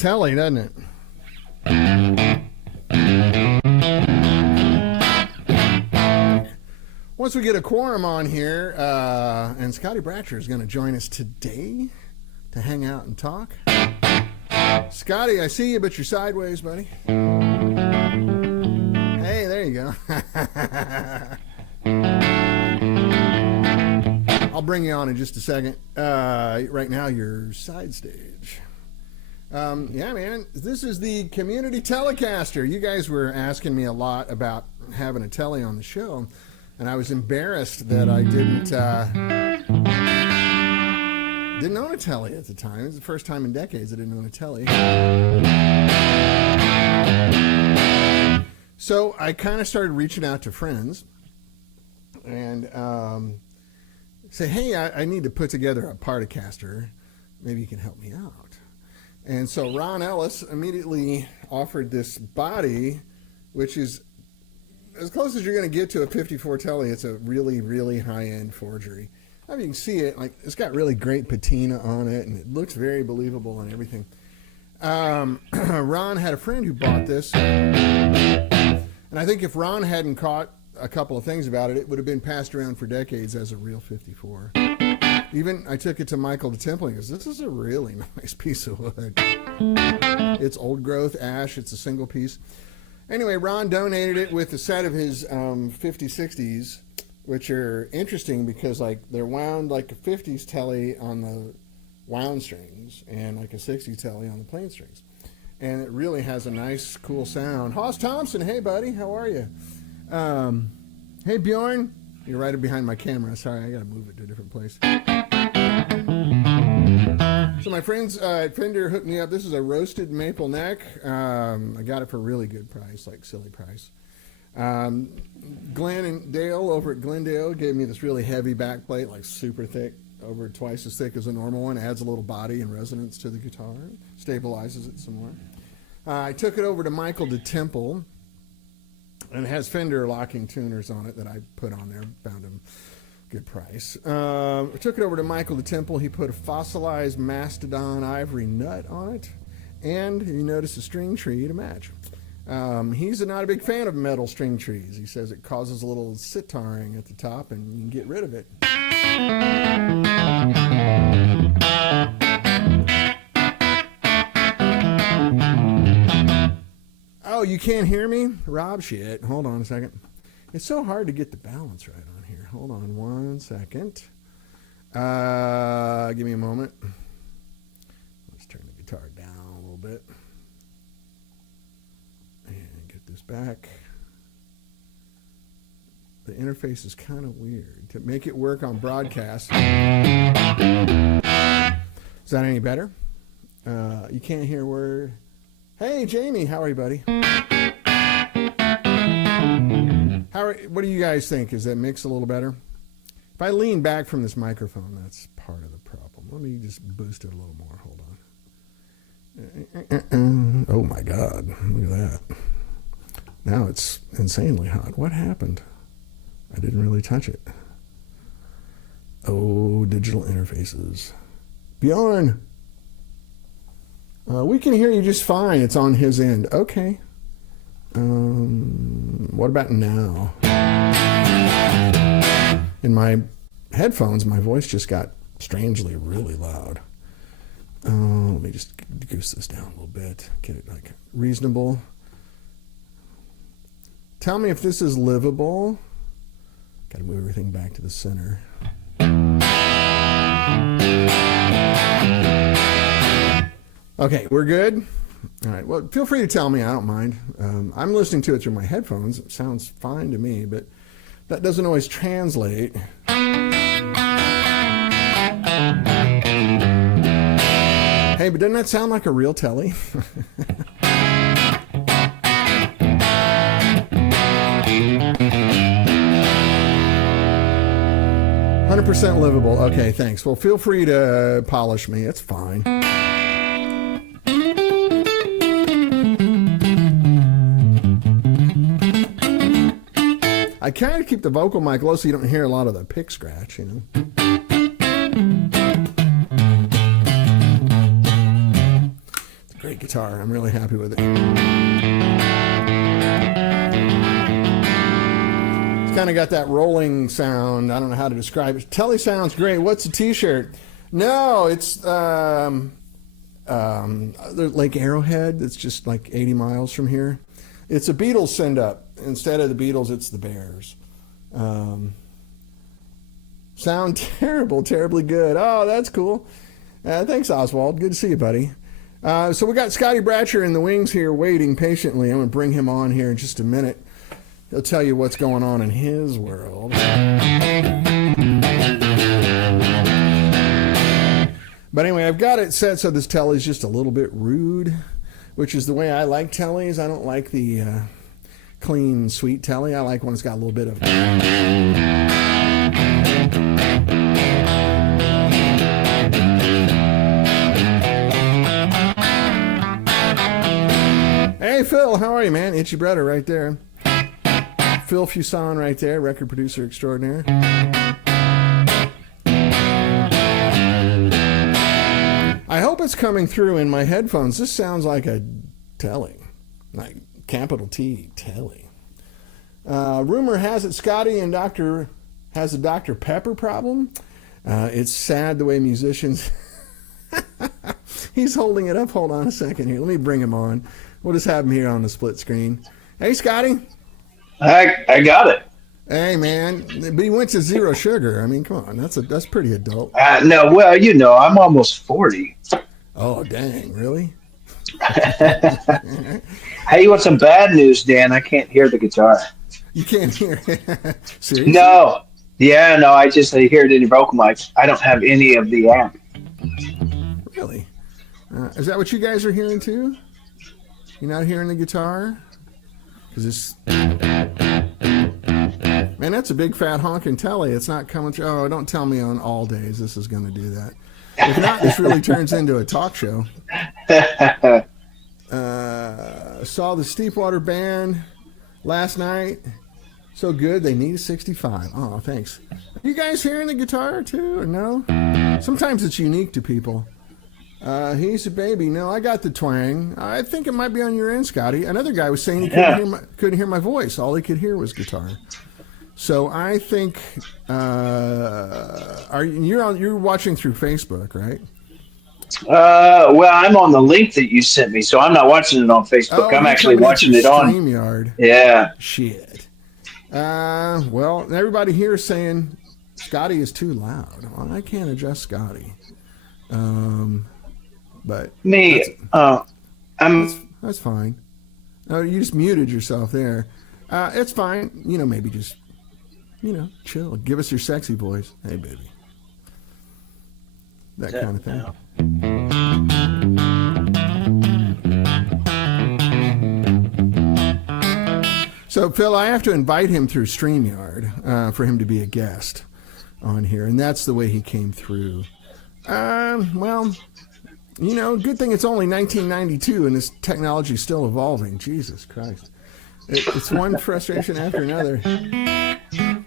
Tele, doesn't it? Once we get a quorum on here, and Scotty Bratcher is going to join us today to hang out and talk. Scotty, I see you, but you're sideways, buddy. Hey, there you go. I'll bring you on in just a second. Right now, you're side stage. Yeah, man, this is the community Telecaster. You guys were asking me a lot about having a Tele on the show, and I was embarrassed that I didn't own a Tele at the time. It was the first time in decades I didn't own a Tele. So I kind of started reaching out to friends and say, hey, I need to put together a Partacaster. Maybe you can help me out. And so Ron Ellis immediately offered this body, which is as close as you're going to get to a 54 Tele. It's a really, really high-end forgery. I mean, you can see it, like, it's got really great patina on it, and it looks very believable and everything. Ron had a friend who bought this, and I think if Ron hadn't caught a couple of things about it, it would have been passed around for decades as a real 54. Even I took it to Michael DeTemple, and he goes, this is a really nice piece of wood. It's old growth ash, it's a single piece. Anyway, Ron donated it with a set of his 5060s, which are interesting because, like, they're wound like a 50s Tele on the wound strings and like a 60s Tele on the plain strings. And it really has a nice, cool sound. Hoss Thompson, hey, buddy, how are you? Hey, Bjorn. You're right behind my camera. Sorry, I got to move it to a different place. So my friends at Fender hooked me up. This is a roasted maple neck. I got it for a really good price, like silly price. Glen and Dale over at Glendale gave me this really heavy backplate, like super thick, over twice as thick as a normal one. Adds a little body and resonance to the guitar, stabilizes it some more. I took it over to Michael DeTemple, and it has Fender locking tuners on it that I put on there. Found them good price. I took it over to Michael DeTemple. He put a fossilized mastodon ivory nut on it, and you notice a string tree to match. He's not a big fan of metal string trees. He says it causes a little sitaring at the top, and you can get rid of it. Oh, you can't hear me? Rob, shit. Hold on a second. It's so hard to get the balance right on here. Hold on 1 second. Give me a moment. Let's turn the guitar down a little bit. And get this back. The interface is kind of weird. To make it work on broadcast. Is that any better? You can't hear a word. Hey, Jamie, how are you, buddy? What do you guys think? Is that mix a little better? If I lean back from this microphone, that's part of the problem. Let me just boost it a little more. Hold on. Oh, my God. Look at that. Now it's insanely hot. What happened? I didn't really touch it. Oh, digital interfaces. Bjorn! We can hear you just fine. It's on his end. Okay. What about now? In my headphones, my voice just got strangely really loud. Let me just goose this down a little bit. Get it like reasonable. Tell me if this is livable. Got to move everything back to the center. Okay, we're good? All right, well, feel free to tell me. I don't mind. I'm listening to it through my headphones. It sounds fine to me, but that doesn't always translate. Hey, but doesn't that sound like a real Tele? 100% livable. Okay, thanks. Well, feel free to polish me. It's fine. I kind of keep the vocal mic low so you don't hear a lot of the pick scratch, you know. It's a great guitar. I'm really happy with it. It's kind of got that rolling sound. I don't know how to describe it. Tele sounds great. What's the t-shirt? No, it's Lake Arrowhead. It's just like 80 miles from here. It's a Beatles send up. Instead of the Beatles, it's the Bears. Sound terrible, terribly good. Oh, that's cool. Thanks, Oswald. Good to see you, buddy. So we got Scotty Bratcher in the wings here waiting patiently. I'm going to bring him on here in just a minute. He'll tell you what's going on in his world. But anyway, I've got it set so this Tele is just a little bit rude, which is the way I like Teles. I don't like the clean, sweet Tele. I like when it's got a little bit of... Hey, Phil, how are you, man? Itchy Brother right there. Phil Fuson right there, record producer extraordinaire. I hope it's coming through in my headphones. This sounds like a Tele, like capital T, Tele. Rumor has it Scotty and has a Dr. Pepper problem. It's sad the way musicians... He's holding it up. Hold on a second here. Let me bring him on. We'll just have him here on the split screen. Hey, Scotty. I got it. Hey, man. But he went to zero sugar. I mean, come on. That's pretty adult. No, well, you know, I'm almost 40. Oh, dang. Really? Hey, you want some bad news, Dan? I can't hear the guitar. You can't hear it? Seriously? No. Yeah, no, I hear it in your vocal mic. I don't have any of the amp. Really? Is that what you guys are hearing, too? You're not hearing the guitar? Because it's... Man, that's a big fat honking Tele. It's not coming through. Oh, don't tell me on all days this is going to do that. If not, this really turns into a talk show. Saw the Steepwater Band last night. So good, they need a 65. Oh, thanks. Are you guys hearing the guitar too, or no? Sometimes it's unique to people. He's a baby. No, I got the twang. I think it might be on your end, Scotty. Another guy was saying he couldn't hear my voice. All he could hear was guitar. So I think you're watching through Facebook, right? Well, I'm on the link that you sent me, so I'm not watching it on Facebook. I'm actually watching it on StreamYard. Yeah. Shit. Well, everybody here is saying Scotty is too loud. Well, I can't adjust Scotty. But that's fine. Oh, you just muted yourself there. It's fine. You know, maybe just, chill. Give us your sexy voice. Hey, baby. That kind of thing. So, Phil, I have to invite him through StreamYard for him to be a guest on here, and that's the way he came through. Well, good thing it's only 1992 and this technology is still evolving. Jesus Christ. It's one frustration after another.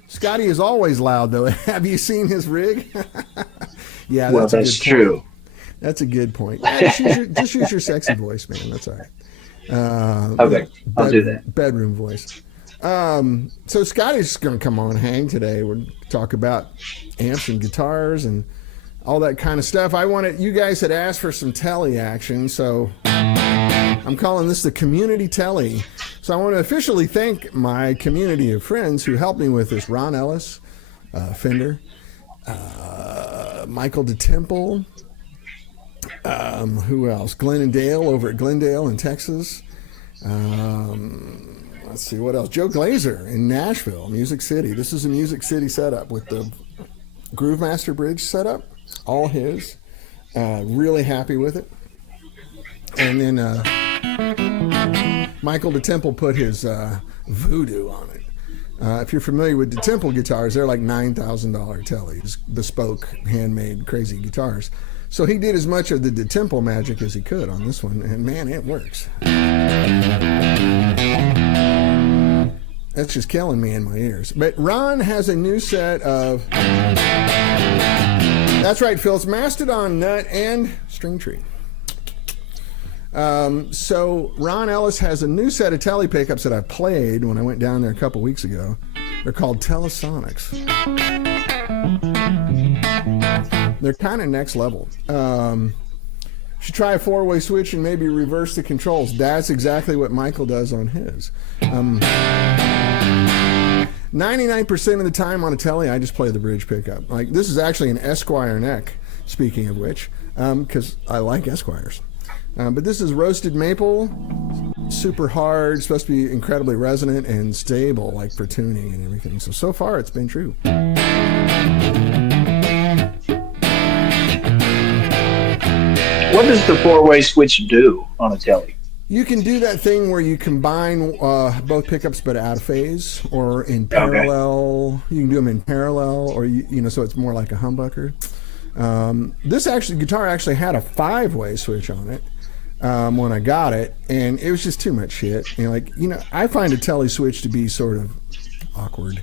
Scotty is always loud, though. Have you seen his rig? Yeah, that's true. That's a good point. Just use your sexy voice, man. That's all right. Okay, I'll do that. Bedroom voice. So Scotty's going to come on hang today. We'll talk about amps and guitars and all that kind of stuff. You guys had asked for some Tele action, so I'm calling this the Community Tele. So I want to officially thank my community of friends who helped me with this. Ron Ellis, Fender, Michael DeTemple, who else? Glen and Dale over at Glendale in Texas. Let's see, what else? Joe Glaser in Nashville, Music City. This is a Music City setup with the Groove Master Bridge setup. All his. Really happy with it. And then Michael DeTemple put his voodoo on it. If you're familiar with DeTemple guitars, they're like $9,000 Teles, bespoke, handmade, crazy guitars. So he did as much of the DeTemple magic as he could on this one, and man, it works. That's just killing me in my ears. But Ron has a new set of... That's right, Phil. It's Mastodon, Nut, and String Tree. So Ron Ellis has a new set of Tele pickups that I played when I went down there a couple weeks ago. They're called Telesonics. They're kind of next level. Should try a 4-way switch and maybe reverse the controls. That's exactly what Michael does on his. 99% of the time on a Tele, I just play the bridge pickup. Like, this is actually an Esquire neck, speaking of which, because I like Esquires. But this is roasted maple, super hard, supposed to be incredibly resonant and stable, like for tuning and everything. So far it's been true. What does the 4-way switch do on a Tele? You can do that thing where you combine both pickups but out of phase or in parallel. Okay. You can do them in parallel, or so it's more like a humbucker. This guitar actually had a 5-way switch on it when I got it, and it was just too much shit. I find a Tele switch to be sort of awkward.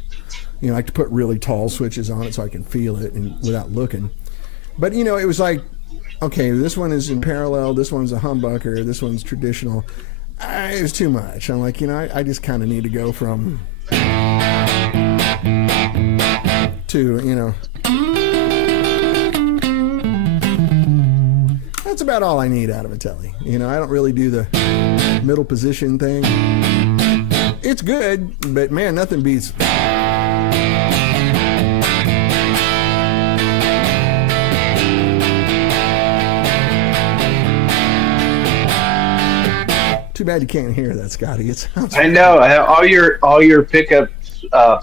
I like to put really tall switches on it so I can feel it and without looking. But it was like, okay, this one is in parallel, this one's a humbucker, this one's traditional. It was too much. I'm like, I just kind of need to go from to, that's about all I need out of a Tele. I don't really do the middle position thing. It's good, but man, nothing beats. Too bad you can't hear that, Scotty. It sounds. I know. All your pickup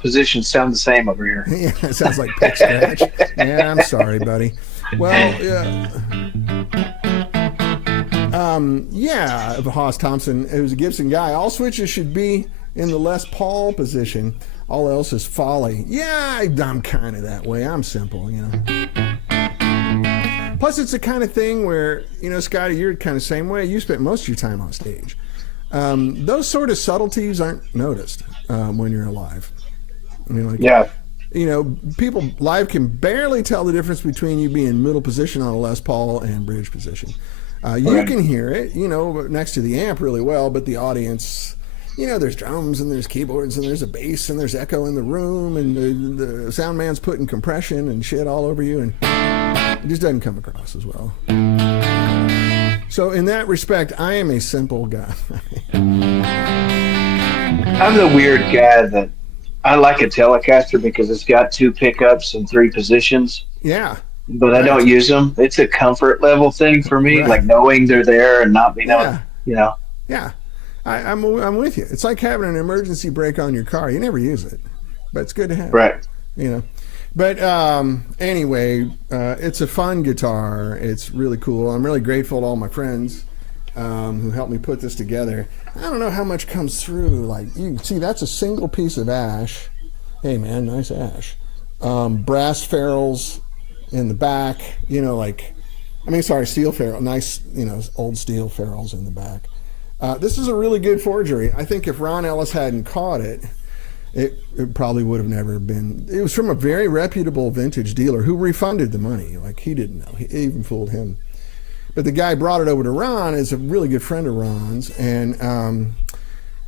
positions sound the same over here. Yeah, it sounds like pick scratch. Yeah, I'm sorry, buddy. Well, Haas Thompson, who's a Gibson guy. All switches should be in the Les Paul position. All else is folly. Yeah, I'm kind of that way. I'm simple, Plus, it's the kind of thing where, Scotty, you're kind of the same way. You spent most of your time on stage. Those sort of subtleties aren't noticed when you're live. People live can barely tell the difference between you being middle position on a Les Paul and bridge position. You can hear it, next to the amp really well, but the audience, there's drums and there's keyboards and there's a bass and there's echo in the room and the sound man's putting compression and shit all over you, and it just doesn't come across as well. So in that respect, I am a simple guy. I'm the weird guy that I like a Telecaster because it's got 2 pickups and 3 positions. Yeah. But I don't use them. It's a comfort level thing for me, like knowing they're there and not being able, Yeah. I'm with you. It's like having an emergency brake on your car. You never use it, but it's good to have. Right. But anyway, it's a fun guitar. It's really cool. I'm really grateful to all my friends who helped me put this together. I don't know how much comes through. Like, you can see that's a single piece of ash. Hey man, nice ash. Brass ferrules in the back. Steel ferrule. Nice, old steel ferrules in the back. This is a really good forgery. I think if Ron Ellis hadn't caught it, it probably would have never been. It was from a very reputable vintage dealer who refunded the money. Like, he didn't know. He even fooled him. But the guy brought it over to Ron, is a really good friend of Ron's, and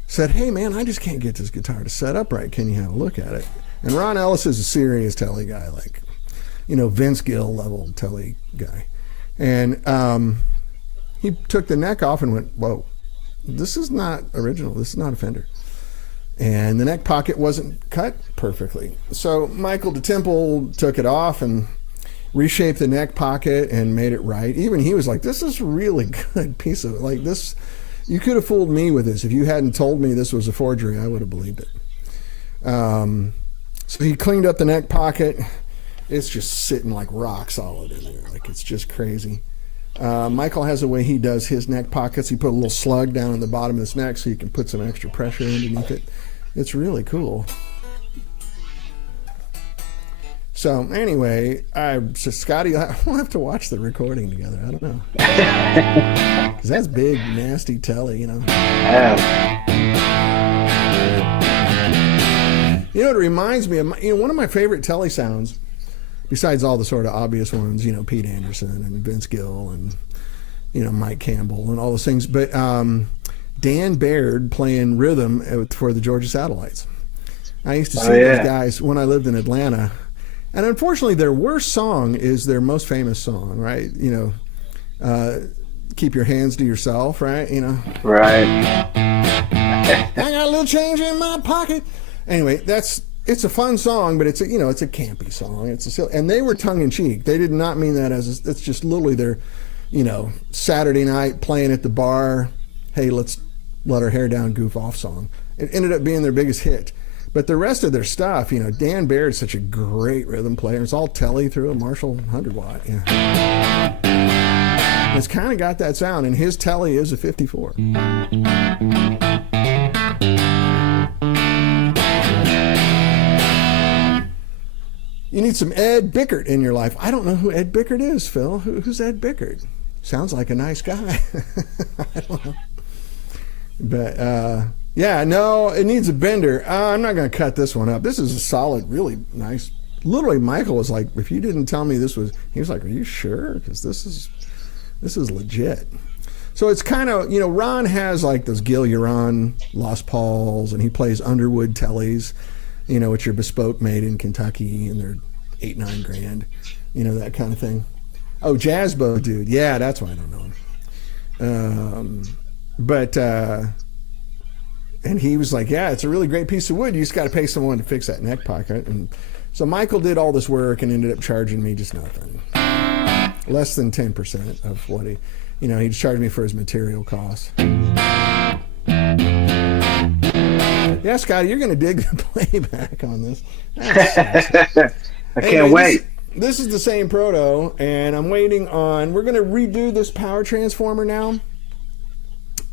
said, hey man, I just can't get this guitar to set up right. Can you have a look at it? And Ron Ellis is a serious Tele guy, like, Vince Gill level Tele guy. And he took the neck off and went, whoa, this is not original. This is not a Fender. And the neck pocket wasn't cut perfectly. So Michael DeTemple took it off and reshaped the neck pocket and made it right. Even he was like, this is a really good piece of, like, this, you could have fooled me with this. If you hadn't told me this was a forgery, I would have believed it. So he cleaned up the neck pocket. It's just sitting like rock solid in there. Like, it's just crazy. Michael has a way he does his neck pockets. He put a little slug down in the bottom of his neck so you can put some extra pressure underneath it. It's really cool. So anyway, Scotty, we'll have to watch the recording together. I don't know. Because that's big, nasty Tele, Yeah. It reminds me of, one of my favorite Tele sounds, besides all the sort of obvious ones, Pete Anderson and Vince Gill and, Mike Campbell and all those things. But Dan Baird playing rhythm for the Georgia Satellites. I used to see those guys when I lived in Atlanta. And unfortunately, their worst song is their most famous song, right? Keep Your Hands to Yourself, right? Right. I got a little change in my pocket. Anyway, it's a fun song, but it's a campy song. And they were tongue in cheek. They did not mean that it's just literally their, Saturday night playing at the bar. Hey, let's let our hair down, goof off song. It ended up being their biggest hit. But the rest of their stuff, Dan Baird is such a great rhythm player. It's all Tele through a Marshall 100 watt. Yeah. It's kind of got that sound, and his Tele is a 54. You need some Ed Bickert in your life. I don't know who Ed Bickert is, Phil. Who's Ed Bickert? Sounds like a nice guy. I don't know. But, yeah, no, it needs a bender. I'm not going to cut this one up. This is a solid, really nice. Literally, Michael was like, if you didn't tell me this was, he was like, are you sure? Because this is legit. So it's kind of, Ron has like those Gil Huron Lost Pauls, and he plays Underwood Teles, which are bespoke made in Kentucky, and they're $8-9 grand, that kind of thing. Oh, Jazzbo dude. Yeah, that's why I don't know him. And he was like, yeah, it's a really great piece of wood. You just got to pay someone to fix that neck pocket. And so Michael did all this work and ended up charging me just nothing. Less than 10% of what he just charged me for his material costs. Yeah, Scotty, you're going to dig the playback on this. I can't wait. This is the same Proto, and I'm waiting on, we're going to redo this power transformer now.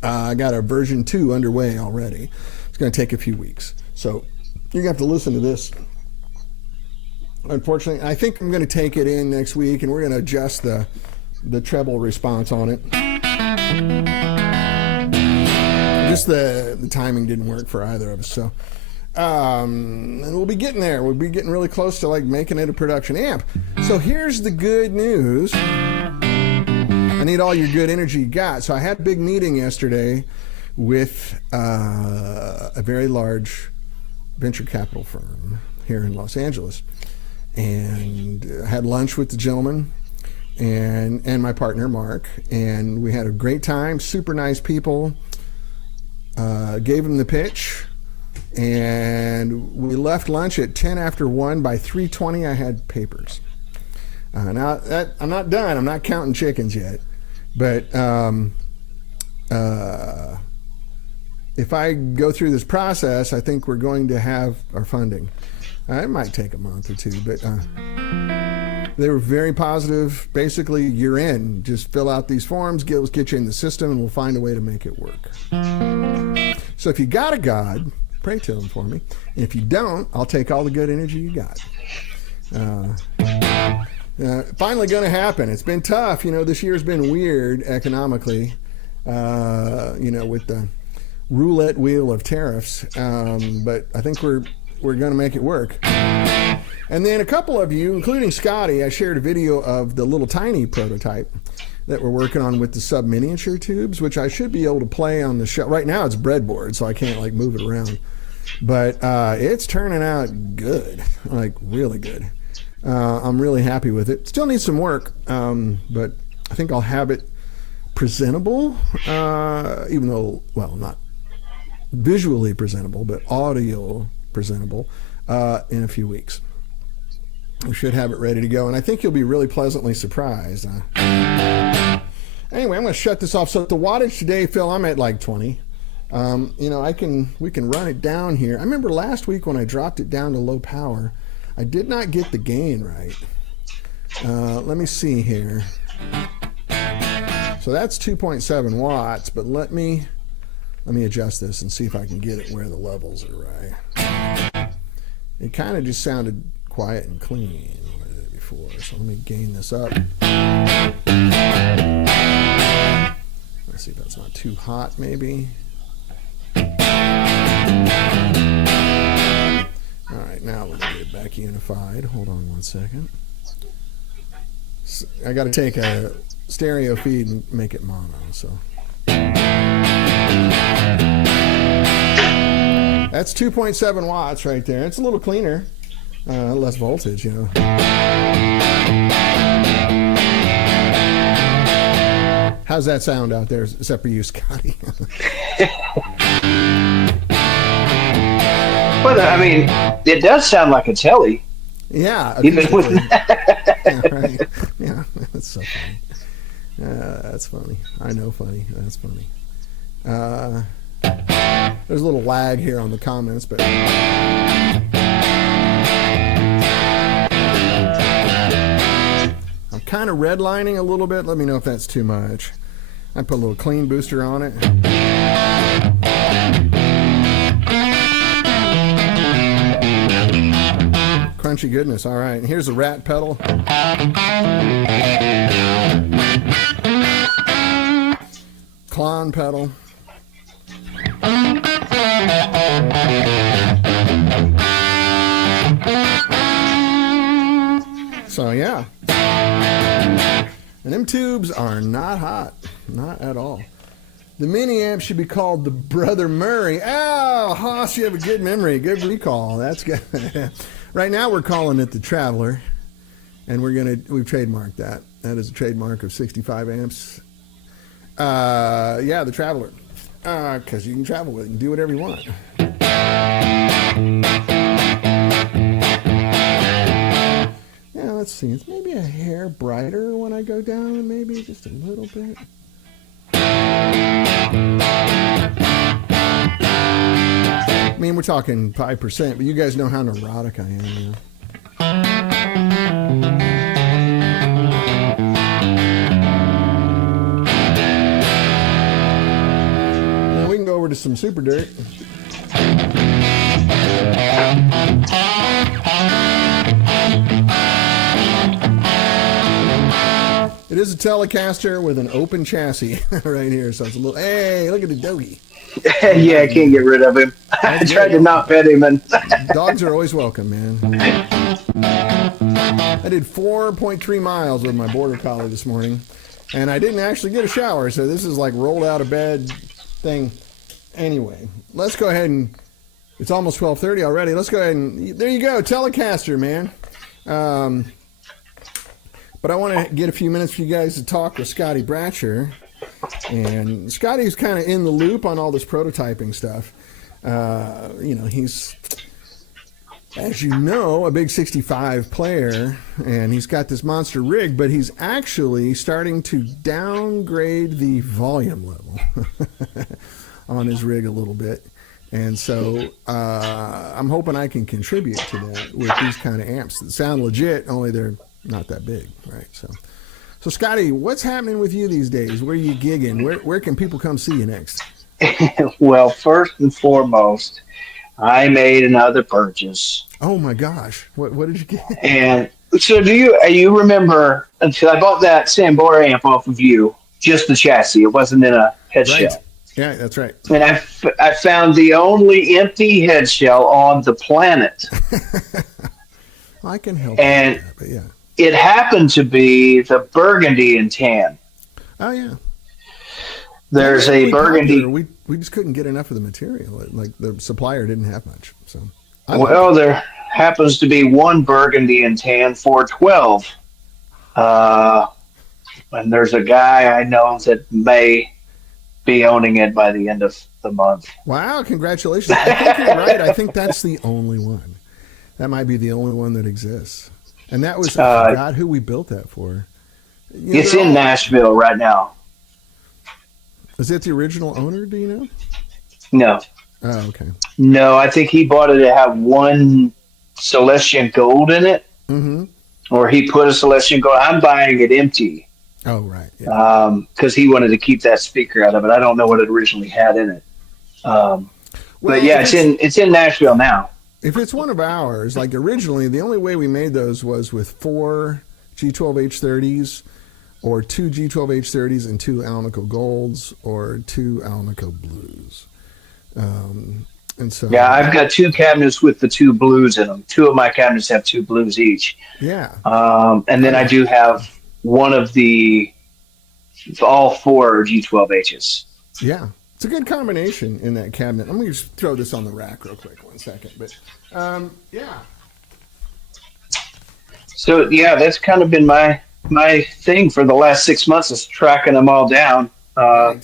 I got a version 2 underway already. It's going to take a few weeks. So you're going to have to listen to this. Unfortunately, I think I'm going to take it in next week, and we're going to adjust the treble response on it. Just the timing didn't work for either of us. So and we'll be getting there. We'll be getting really close to like making it a production amp. So here's the good news. I need all your good energy you got. So I had a big meeting yesterday with a very large venture capital firm here in Los Angeles, and I had lunch with the gentleman and my partner Mark, and we had a great time. Super nice people. Gave him the pitch, and we left lunch at 10 after 1. By 3:20 I had papers. Now I'm not done. I'm not counting chickens yet. But if I go through this process, I think we're going to have our funding. It might take a month or two, but they were very positive. Basically, you're in. Just fill out these forms, get you in the system, and we'll find a way to make it work. So if you got a God, pray to him for me. And if you don't, I'll take all the good energy you got. Finally going to happen. It's been tough. This year's been weird economically, with the roulette wheel of tariffs. But I think we're going to make it work. And then a couple of you, including Scotty, I shared a video of the little tiny prototype that we're working on with the sub-miniature tubes, which I should be able to play on the show. Right now it's breadboard, so I can't move it around. But it's turning out good, really good. I'm really happy with it. Still needs some work, but I think I'll have it presentable, even though, not visually presentable, but audio presentable in a few weeks. We should have it ready to go, and I think you'll be really pleasantly surprised. Anyway, I'm going to shut this off. So the wattage today, Phil, I'm at 20. We can run it down here. I remember last week when I dropped it down to low power, I did not get the gain right. Let me see here. So that's 2.7 watts, but let me adjust this and see if I can get it where the levels are right. It kind of just sounded quiet and clean before, so let me gain this up. Let's see if that's not too hot, maybe. All right, now let me get it back unified. Hold on one second. I got to take a stereo feed and make it mono. So that's 2.7 watts right there. It's a little cleaner, less voltage, you know. How's that sound out there, except for you, Scotty? But I mean, it does sound like a Tele. Yeah, even with yeah, right. Yeah, that's so funny. That's funny. I know, funny. That's funny. There's a little lag here on the comments, but I'm kind of redlining a little bit. Let me know if that's too much. I put a little clean booster on it. Crunchy goodness. All right. And here's the rat pedal. Clon pedal. So yeah. And them tubes are not hot. Not at all. The mini amp should be called the Brother Murray. Oh, Haas, you have a good memory. Good recall. That's good. Right now we're calling it the Traveler. And we've trademarked that. That is a trademark of 65 amps. Yeah, the Traveler. Because you can travel with it and do whatever you want. Yeah, let's see. It's maybe a hair brighter when I go down, maybe just a little bit. I mean, we're talking 5%, but you guys know how neurotic I am now. Now we can go over to some Super Dirt. It is a Telecaster with an open chassis right here, so it's a little. Hey, look at the doggy. Yeah, I can't get rid of him. I tried to not pet him, and dogs are always welcome, man. I did 4.3 miles with my border collie this morning, and I didn't actually get a shower, so this is like rolled out of bed thing. Anyway, let's go ahead and. It's almost 12:30 already. Let's go ahead and. There you go, Telecaster, man. But I want to get a few minutes for you guys to talk with Scotty Bratcher. And Scotty's kind of in the loop on all this prototyping stuff. You know, he's, as you know, a big 65 player, and he's got this monster rig, but he's actually starting to downgrade the volume level on his rig a little bit. And so I'm hoping I can contribute to that with these kind of amps that sound legit, only they're not that big, right? So Scotty, what's happening with you these days? Where are you gigging? Where can people come see you next? Well, first and foremost, I made another purchase. Oh my gosh, what did you get? And so do you remember? Until I bought that Sambora amp off of you, just the chassis. It wasn't in a head Right. shell. Yeah, that's right. And I found the only empty head shell on the planet. I can help and with that, but yeah. It happened to be the burgundy and tan. Oh yeah. There's a burgundy. We just couldn't get enough of the material. Like the supplier didn't have much. So. Well, there happens to be one burgundy and tan 412. And there's a guy I know that may be owning it by the end of the month. Wow! Congratulations. I think you're right. I think that's the only one. That might be the only one that exists. And that was, I forgot who we built that for. It's in Nashville right now. Is it the original owner? Do you know? No. Oh, okay. No, I think he bought it to have one Celestian Gold in it. Mm-hmm. Or he put a Celestian Gold. I'm buying it empty. Oh, right. Yeah. Because he wanted to keep that speaker out of it. I don't know what it originally had in it. But yeah, it's in Nashville now. If it's one of ours, like originally, the only way we made those was with 4 G12H30s or 2 G12H30s and 2 Alnico Golds or 2 Alnico Blues. And so, yeah, I've got 2 cabinets with the 2 blues in them. 2 of my cabinets have 2 blues each. Yeah. And then I do have one of the all four G12Hs. Yeah, it's a good combination in that cabinet. Let me just throw this on the rack real quick, 1 second. But yeah. So yeah, that's kind of been my thing for the last 6 months is tracking them all down. Right.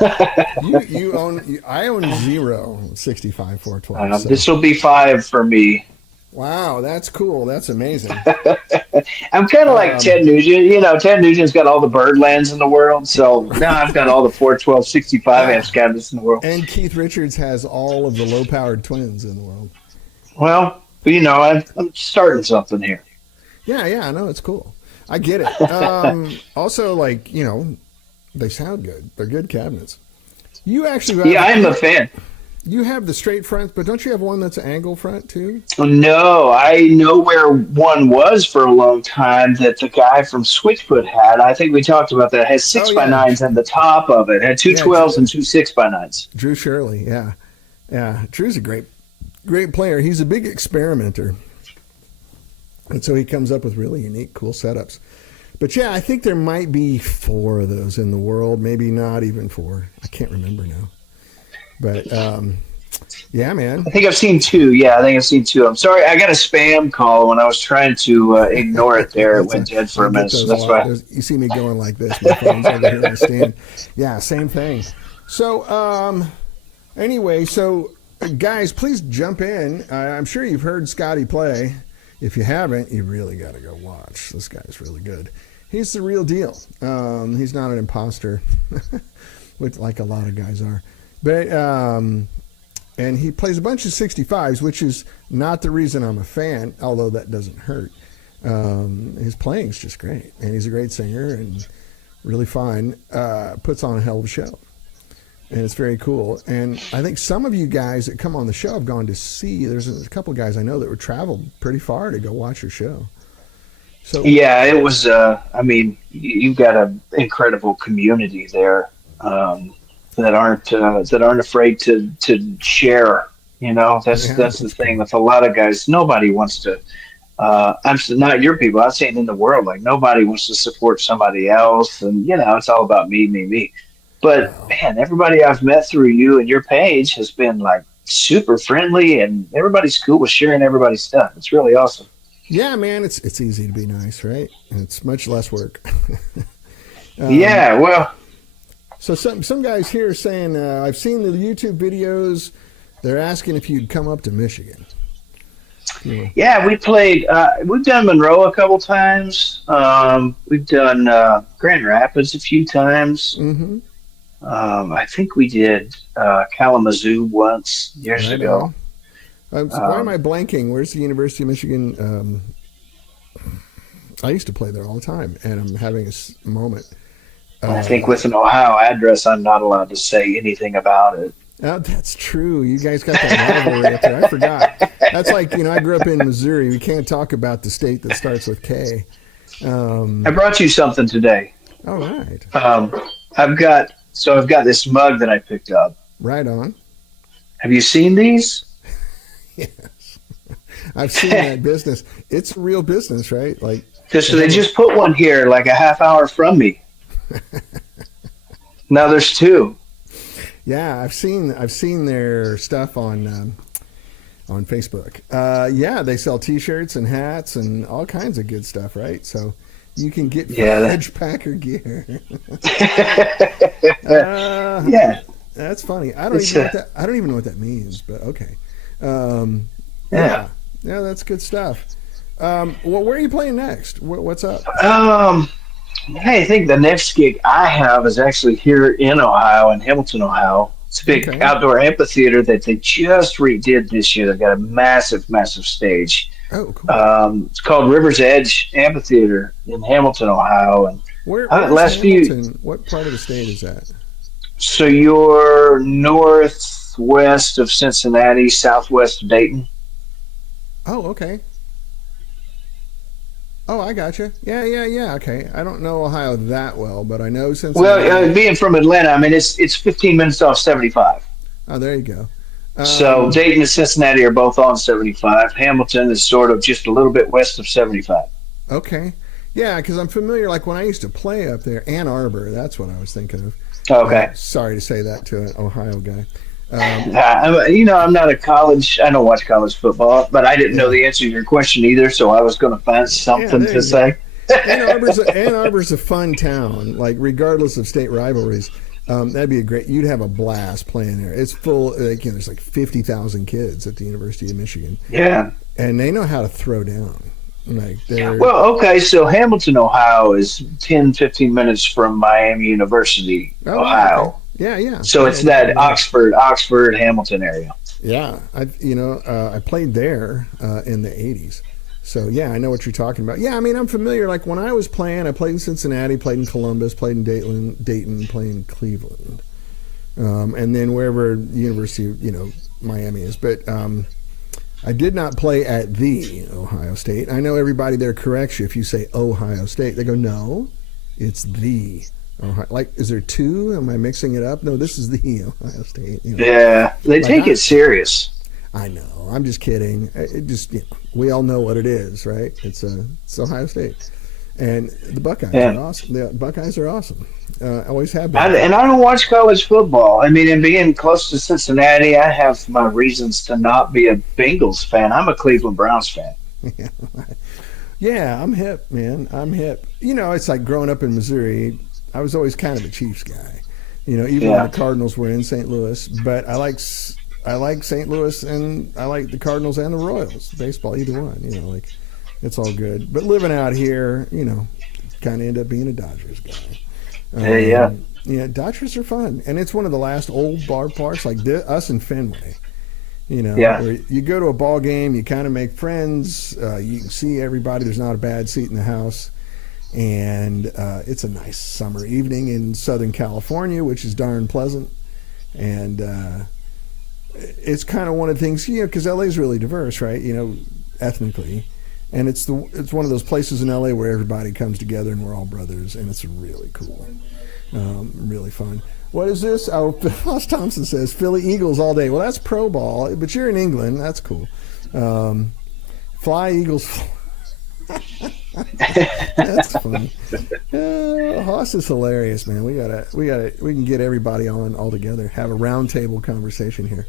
I own 0 65 412. So. This will be 5 for me. Wow, that's cool. That's amazing. I'm kind of like Ted Nugent. You know, Ted Nugent's got all the Birdlands in the world, so now I've got all the 412 65 amps cabinets in the world. And Keith Richards has all of the low-powered twins in the world. Well, you know, I'm starting something here. Yeah, I know, it's cool. I get it. Also, like, you know, they sound good. They're good cabinets. You actually I am a fan. You have the straight front, but don't you have one that's an angle front too? No, I know where one was for a long time that the guy from Switchfoot had. I think we talked about that. It has 6x9s on the top of it. It had two 12s and two 6x9s. Drew Shirley, yeah. Drew's a great player. He's a big experimenter, and so he comes up with really unique, cool setups. But yeah, I think there might be 4 of those in the world. Maybe not even 4. I can't remember now. But yeah, man. I think I've seen 2. Yeah, I think I've seen 2. I'm sorry, I got a spam call when I was trying to ignore it there. It went dead for a minute, so that's why. You see me going like this. My phone's over here on the stand. Yeah, same thing. So anyway, guys, please jump in. I'm sure you've heard Scotty play. If you haven't, you really got to go watch. This guy's really good. He's the real deal. He's not an imposter, which like a lot of guys are. But and he plays a bunch of 65s, which is not the reason I'm a fan, although that doesn't hurt. His playing's just great, and he's a great singer and really fun. Puts on a hell of a show, and it's very cool. And I think some of you guys that come on the show have gone to see. There's a couple guys I know that were traveled pretty far to go watch your show. So yeah, it was. I mean, you've got an incredible community there. That aren't afraid to share. You know, that's the thing with a lot of guys. Nobody wants to. I'm not your people. I'm saying in the world, like nobody wants to support somebody else, and you know, it's all about me. But man, everybody I've met through you and your page has been like super friendly, and everybody's cool with sharing everybody's stuff. It's really awesome. Yeah, man, it's easy to be nice, right? And it's much less work. Yeah, well. So some guys here are saying, I've seen the YouTube videos. They're asking if you'd come up to Michigan. Yeah, we played. We've done Monroe a couple times. We've done Grand Rapids a few times. Mm-hmm. I think we did Kalamazoo once years ago. So why am I blanking? Where's the University of Michigan? I used to play there all the time, and I'm having a moment. I think with an Ohio address, I'm not allowed to say anything about it. Oh, that's true. You guys got that rivalry up there. I forgot. That's like, you know, I grew up in Missouri. We can't talk about the state that starts with K. I brought you something today. All right. I've got this mug that I picked up. Right on. Have you seen these? Yes. I've seen that business. It's a real business, right? Like, so they just put one here like a half hour from me. Now there's 2. Yeah, I've seen their stuff on Facebook. Yeah, they sell T-shirts and hats and all kinds of good stuff, right? So you can get Edge Packer gear. Yeah, that's funny. I don't even know what that means, but okay. Yeah, that's good stuff. Well, where are you playing next? What's up? Hey, I think the next gig I have is actually here in Ohio, in Hamilton, Ohio. It's a big outdoor amphitheater that they just redid this year. They've got a massive stage. Oh, cool. It's called River's Edge Amphitheater in Hamilton, Ohio. And where's Hamilton? What part of the state is that? So you're northwest of Cincinnati, southwest of Dayton. Oh, okay. Oh, I gotcha. Yeah. Okay. I don't know Ohio that well, but I know Cincinnati. Well, being from Atlanta, I mean, it's 15 minutes off 75. Oh, there you go. So Dayton and Cincinnati are both on 75. Hamilton is sort of just a little bit west of 75. Okay. Yeah, because I'm familiar. Like when I used to play up there, Ann Arbor. That's what I was thinking of. Okay. Sorry to say that to an Ohio guy. I'm not a college. I don't watch college football, but I didn't know Yeah. the answer to your question either, so I was going to find Yeah, something there to you go. say. Ann Arbor's a fun town. Like regardless of state rivalries, that'd be a great. You'd have a blast playing there. It's full. Like, there's like 50,000 kids at the University of Michigan, Yeah. and they know how to throw down. Like they're Well, okay, so Hamilton, Ohio is 10, 15 minutes from Miami University, okay. Ohio. Yeah. So it's that Oxford, Hamilton area. Yeah, I played there in the '80s, so yeah, I know what you're talking about. Yeah, I mean, I'm familiar. Like when I was playing, I played in Cincinnati, played in Columbus, played in Dayton, played in Cleveland, and then wherever University, Miami is. But I did not play at the Ohio State. I know everybody there corrects you if you say Ohio State. They go, no, it's the Ohio. Like, is there two? Am I mixing it up? No, this is the Ohio State. Yeah, they take it serious. I know. I'm just kidding. It just, we all know what it is, right? It's Ohio State, and the Buckeyes are awesome. The Buckeyes are awesome. Always have been. And I don't watch college football. I mean, and being close to Cincinnati, I have my reasons to not be a Bengals fan. I'm a Cleveland Browns fan. Yeah, I'm hip, man. I'm hip. It's like growing up in Missouri. I was always kind of a Chiefs guy. Even when the Cardinals were in St. Louis. But I like St. Louis, and I like the Cardinals and the Royals. Baseball, either one. Like it's all good. But living out here, kind of end up being a Dodgers guy. Yeah, Dodgers are fun, and it's one of the last old ballparks like us in Fenway. Where you go to a ball game, you kind of make friends. You can see everybody. There's not a bad seat in the house, and it's a nice summer evening in Southern California, which is darn pleasant. And it's kind of one of the things, because LA is really diverse, right? Ethnically. And it's one of those places in LA where everybody comes together and we're all brothers, and it's really cool, really fun. What is this? Oh, Ross Thompson says Philly Eagles all day. Well, that's pro ball, but you're in England. That's cool. Fly Eagles. That's funny. Hoss is hilarious, man. We can get everybody on all together, have a round table conversation here.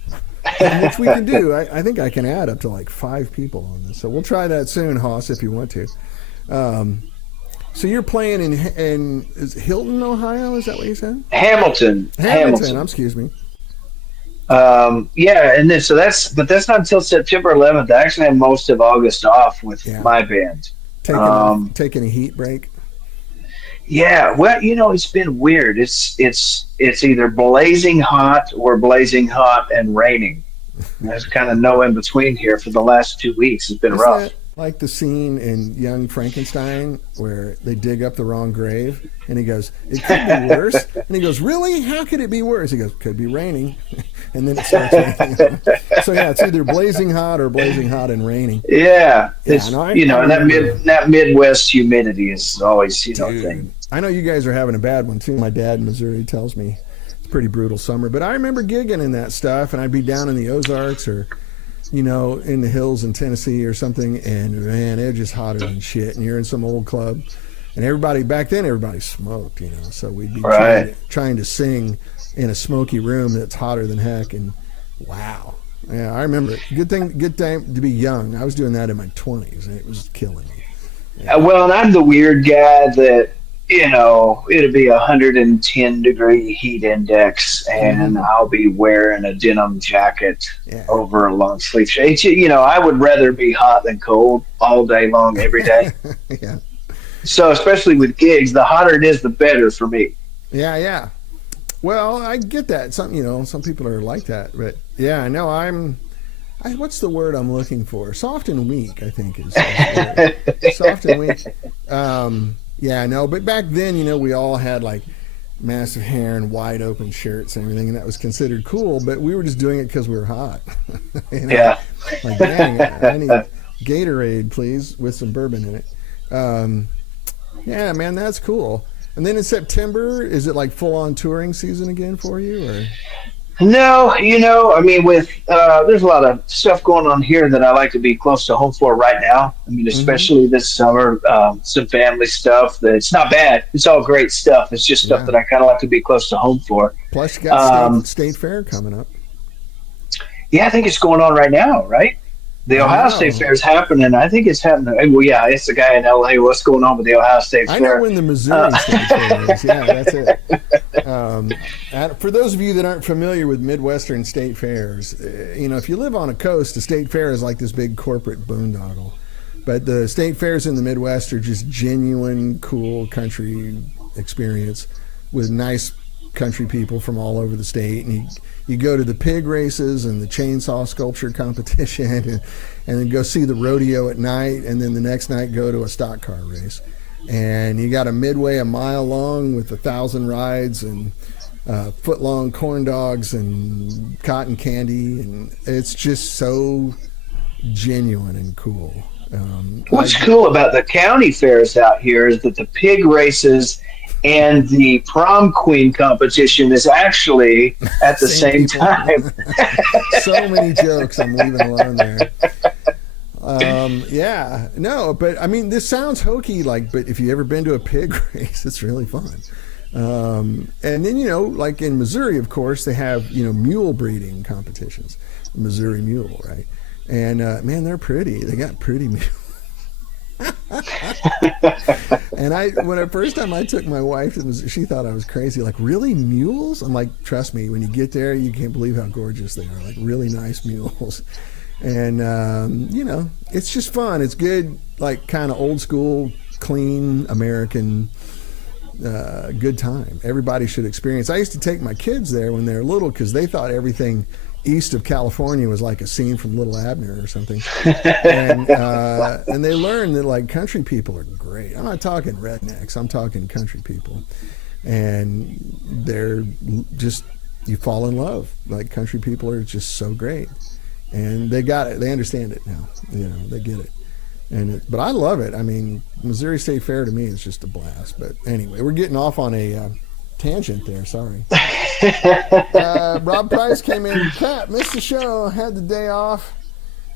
Which we can do. I think I can add up to like 5 people on this. So we'll try that soon, Hoss, if you want to. So you're playing in is Hilton, Ohio? Is that what you said? Hamilton. Excuse me. Yeah, and then but that's not until September 11th. I actually have most of August off with my band. Taking a heat break. Yeah, well, it's been weird. It's either blazing hot or blazing hot and raining. There's kind of no in between here for the last 2 weeks. It's been rough. That like the scene in Young Frankenstein where they dig up the wrong grave, and he goes, "It could be worse." And he goes, "Really? How could it be worse?" He goes, "Could be raining," and then it starts raining. So yeah, it's either blazing hot or blazing hot and raining. Yeah, it's, and that Midwest humidity is always a thing. I know you guys are having a bad one too. My dad in Missouri tells me it's a pretty brutal summer, but I remember gigging in that stuff, and I'd be down in the Ozarks or, in the hills in Tennessee or something, and man, it's just hotter than shit. And you're in some old club, and everybody smoked, so we'd be trying to sing in a smoky room that's hotter than heck, and wow. Yeah, I remember it. Good time to be young. I was doing that in my 20s, and it was killing me. Yeah. Well, and I'm the weird guy that, it'll be 110-degree heat index, and I'll be wearing a denim jacket over a long sleeve shirt. I would rather be hot than cold all day long, every day. Yeah. So, especially with gigs, the hotter it is, the better for me. Yeah. Well, I get that. Some people are like that, but yeah, I know what's the word I'm looking for? Soft and weak, I think is soft and weak. Yeah, no, but back then, we all had like massive hair and wide open shirts and everything, and that was considered cool, but we were just doing it because we were hot. Yeah. Like, dang, I need Gatorade, please, with some bourbon in it. Yeah, man, that's cool. And then in September, is it like full-on touring season again for you, or? No, I mean, with there's a lot of stuff going on here that I like to be close to home for right now. I mean, especially this summer, some family stuff. It's not bad. It's all great stuff. It's just stuff Yeah. that I kind of like to be close to home for. Plus, you got state fair coming up. Yeah, I think it's going on right now, right? The Ohio State Fair is happening. I think it's happening. Well, yeah, it's the guy in LA. What's going on with the Ohio State Fair? I know when the Missouri State Fair is. Yeah, that's it. For those of you that aren't familiar with Midwestern state fairs, if you live on a coast, the state fair is like this big corporate boondoggle. But the state fairs in the Midwest are just genuine, cool country experience with nice country people from all over the state. And you go to the pig races and the chainsaw sculpture competition and then go see the rodeo at night, and then the next night go to a stock car race. And you got a midway a mile long with 1,000 rides and foot-long corn dogs and cotton candy, and it's just so genuine and cool. What's cool about the county fairs out here is that the pig races and the prom queen competition is actually at the same time. So many jokes I'm leaving alone there. Yeah, no, but I mean, this sounds hokey, but if you've ever been to a pig race, it's really fun. And then, like in Missouri, of course, they have, mule breeding competitions, Missouri mule, right? And man, they're pretty. They got pretty mules. And when the first time I took my wife to Missouri, she thought I was crazy. Like, really, mules? I'm like, trust me, when you get there, you can't believe how gorgeous they are. Like, really nice mules. And it's just fun. It's good, like kind of old school, clean American. Good time. Everybody should experience. I used to take my kids there when they were little because they thought everything east of California was like a scene from Little Abner or something. And they learned that like country people are great. I'm not talking rednecks. I'm talking country people. And they're just, you fall in love. Like country people are just so great. And they got it. They understand it now. They get it. But I love it. I mean, Missouri State Fair to me is just a blast. But anyway, we're getting off on a tangent there. Sorry. Rob Price came in. Cat, missed the show. Had the day off.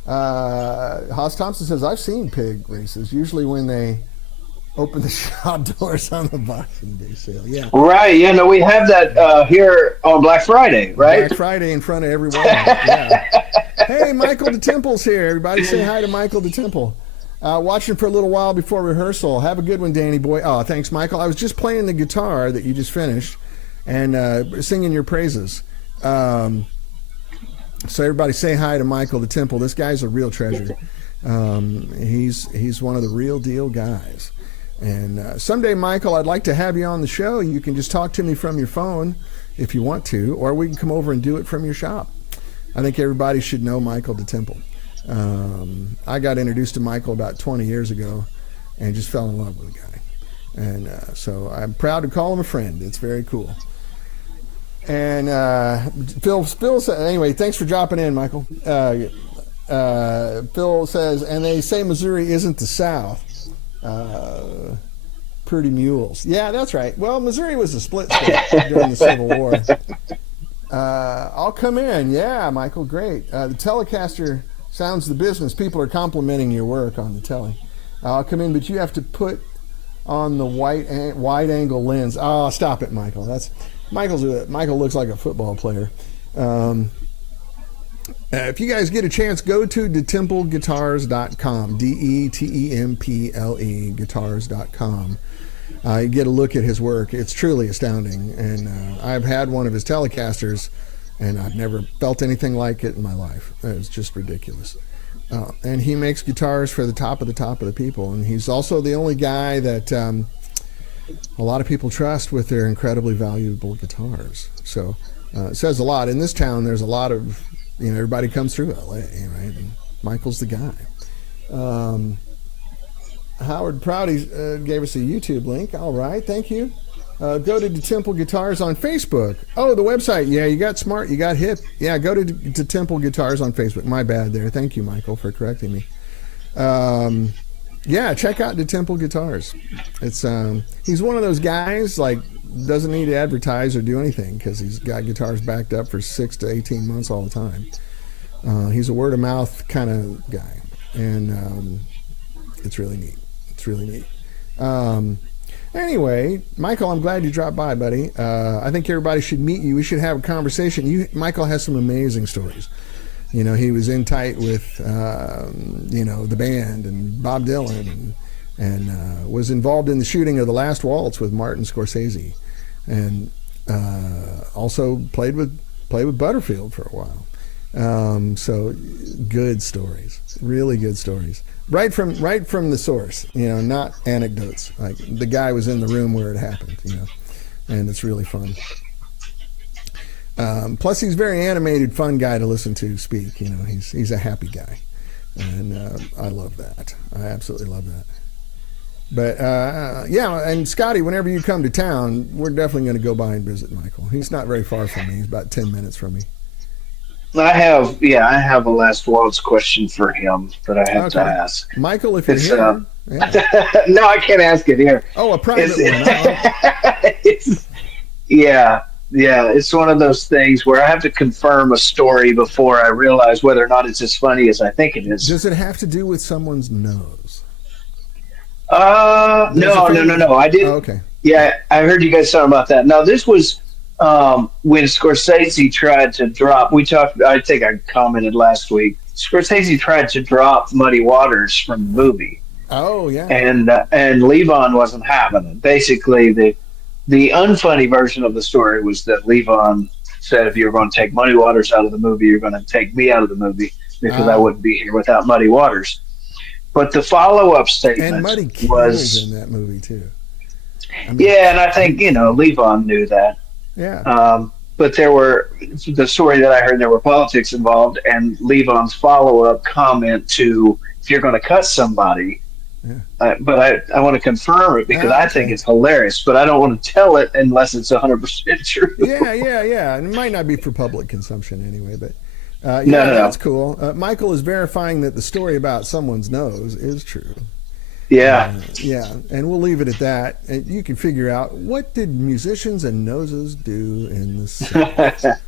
Haas Thompson says, I've seen pig races. Usually when they open the shop doors on the Boxing Day sale. Yeah. Right. We have that here on Black Friday, right? Black Friday in front of everyone. Yeah. Hey, Michael DeTemple's here. Everybody say hi to Michael DeTemple. Watching for a little while before rehearsal. Have a good one, Danny boy. Oh, thanks, Michael. I was just playing the guitar that you just finished and singing your praises. So everybody say hi to Michael DeTemple. This guy's a real treasure. He's one of the real deal guys. And someday, Michael, I'd like to have you on the show. You can just talk to me from your phone if you want to, or we can come over and do it from your shop. I think everybody should know Michael DeTemple. I got introduced to Michael about 20 years ago and just fell in love with the guy. And so I'm proud to call him a friend. It's very cool. And Phil said, anyway, thanks for dropping in, Michael. Phil says, and they say Missouri isn't the South. Pretty mules. Yeah, that's right. Well, Missouri was a split state during the Civil War. I'll come in. Yeah, Michael, great. The Telecaster sounds the business. People are complimenting your work on the Tele. I'll come in, but you have to put on the wide angle lens. Oh, stop it, Michael. Michael looks like a football player. If you guys get a chance, go to DeTempleGuitars.com. DeTemple guitars.com. You get a look at his work. It's truly astounding. And I've had one of his Telecasters, and I've never felt anything like it in my life. It's just ridiculous. And he makes guitars for the top of the people. And he's also the only guy that a lot of people trust with their incredibly valuable guitars. So it says a lot. In this town, there's a lot of, everybody comes through LA, right? And Michael's the guy. Howard Prouty gave us a YouTube link. All right, thank you. Go to DeTemple Guitars on Facebook. Oh, the website. Yeah, you got smart. You got hip. Yeah, go to DeTemple Guitars on Facebook. My bad there. Thank you, Michael, for correcting me. Yeah, check out DeTemple Guitars. It's he's one of those guys like doesn't need to advertise or do anything because he's got guitars backed up for 6 to 18 months all the time. He's a word of mouth kind of guy, and it's really neat. It's really neat. Anyway, Michael, I'm glad you dropped by, buddy. I think everybody should meet you. We should have a conversation. Michael has some amazing stories. You know, he was in tight with, the band and Bob Dylan and was involved in the shooting of The Last Waltz with Martin Scorsese, and also played with Butterfield for a while. So good stories, really good stories. Right from the source, not anecdotes. Like the guy was in the room where it happened, and it's really fun. Plus, he's a very animated, fun guy to listen to speak. He's a happy guy, and I love that. I absolutely love that. But and Scotty, whenever you come to town, we're definitely going to go by and visit Michael. He's not very far from me. He's about 10 minutes from me. I have a Last Waltz question for him that I have to ask. Michael, if you're here. No, I can't ask it here. Oh, a private one. It's one of those things where I have to confirm a story before I realize whether or not it's as funny as I think it is. Does it have to do with someone's nose? No. I didn't. Oh, okay. Yeah, I heard you guys talking about that. No, this was when Scorsese tried to drop. I think I commented last week. Scorsese tried to drop Muddy Waters from the movie. Oh yeah. And Levon wasn't having it. Basically, the unfunny version of the story was that Levon said, if you're going to take Muddy Waters out of the movie, you're going to take me out of the movie because I wouldn't be here without Muddy Waters. But the follow-up statement and Muddy was in that movie too. And I think Levon knew that. Yeah. But the story that I heard, there were politics involved, and Levon's follow-up comment to, if you're going to cut somebody, but I want to confirm it because I think it's hilarious, but I don't want to tell it unless it's 100% true. Yeah. And it might not be for public consumption anyway, but no. That's cool. Michael is verifying that the story about someone's nose is true. Yeah. And we'll leave it at that. And you can figure out, what did musicians and noses do in the 70s?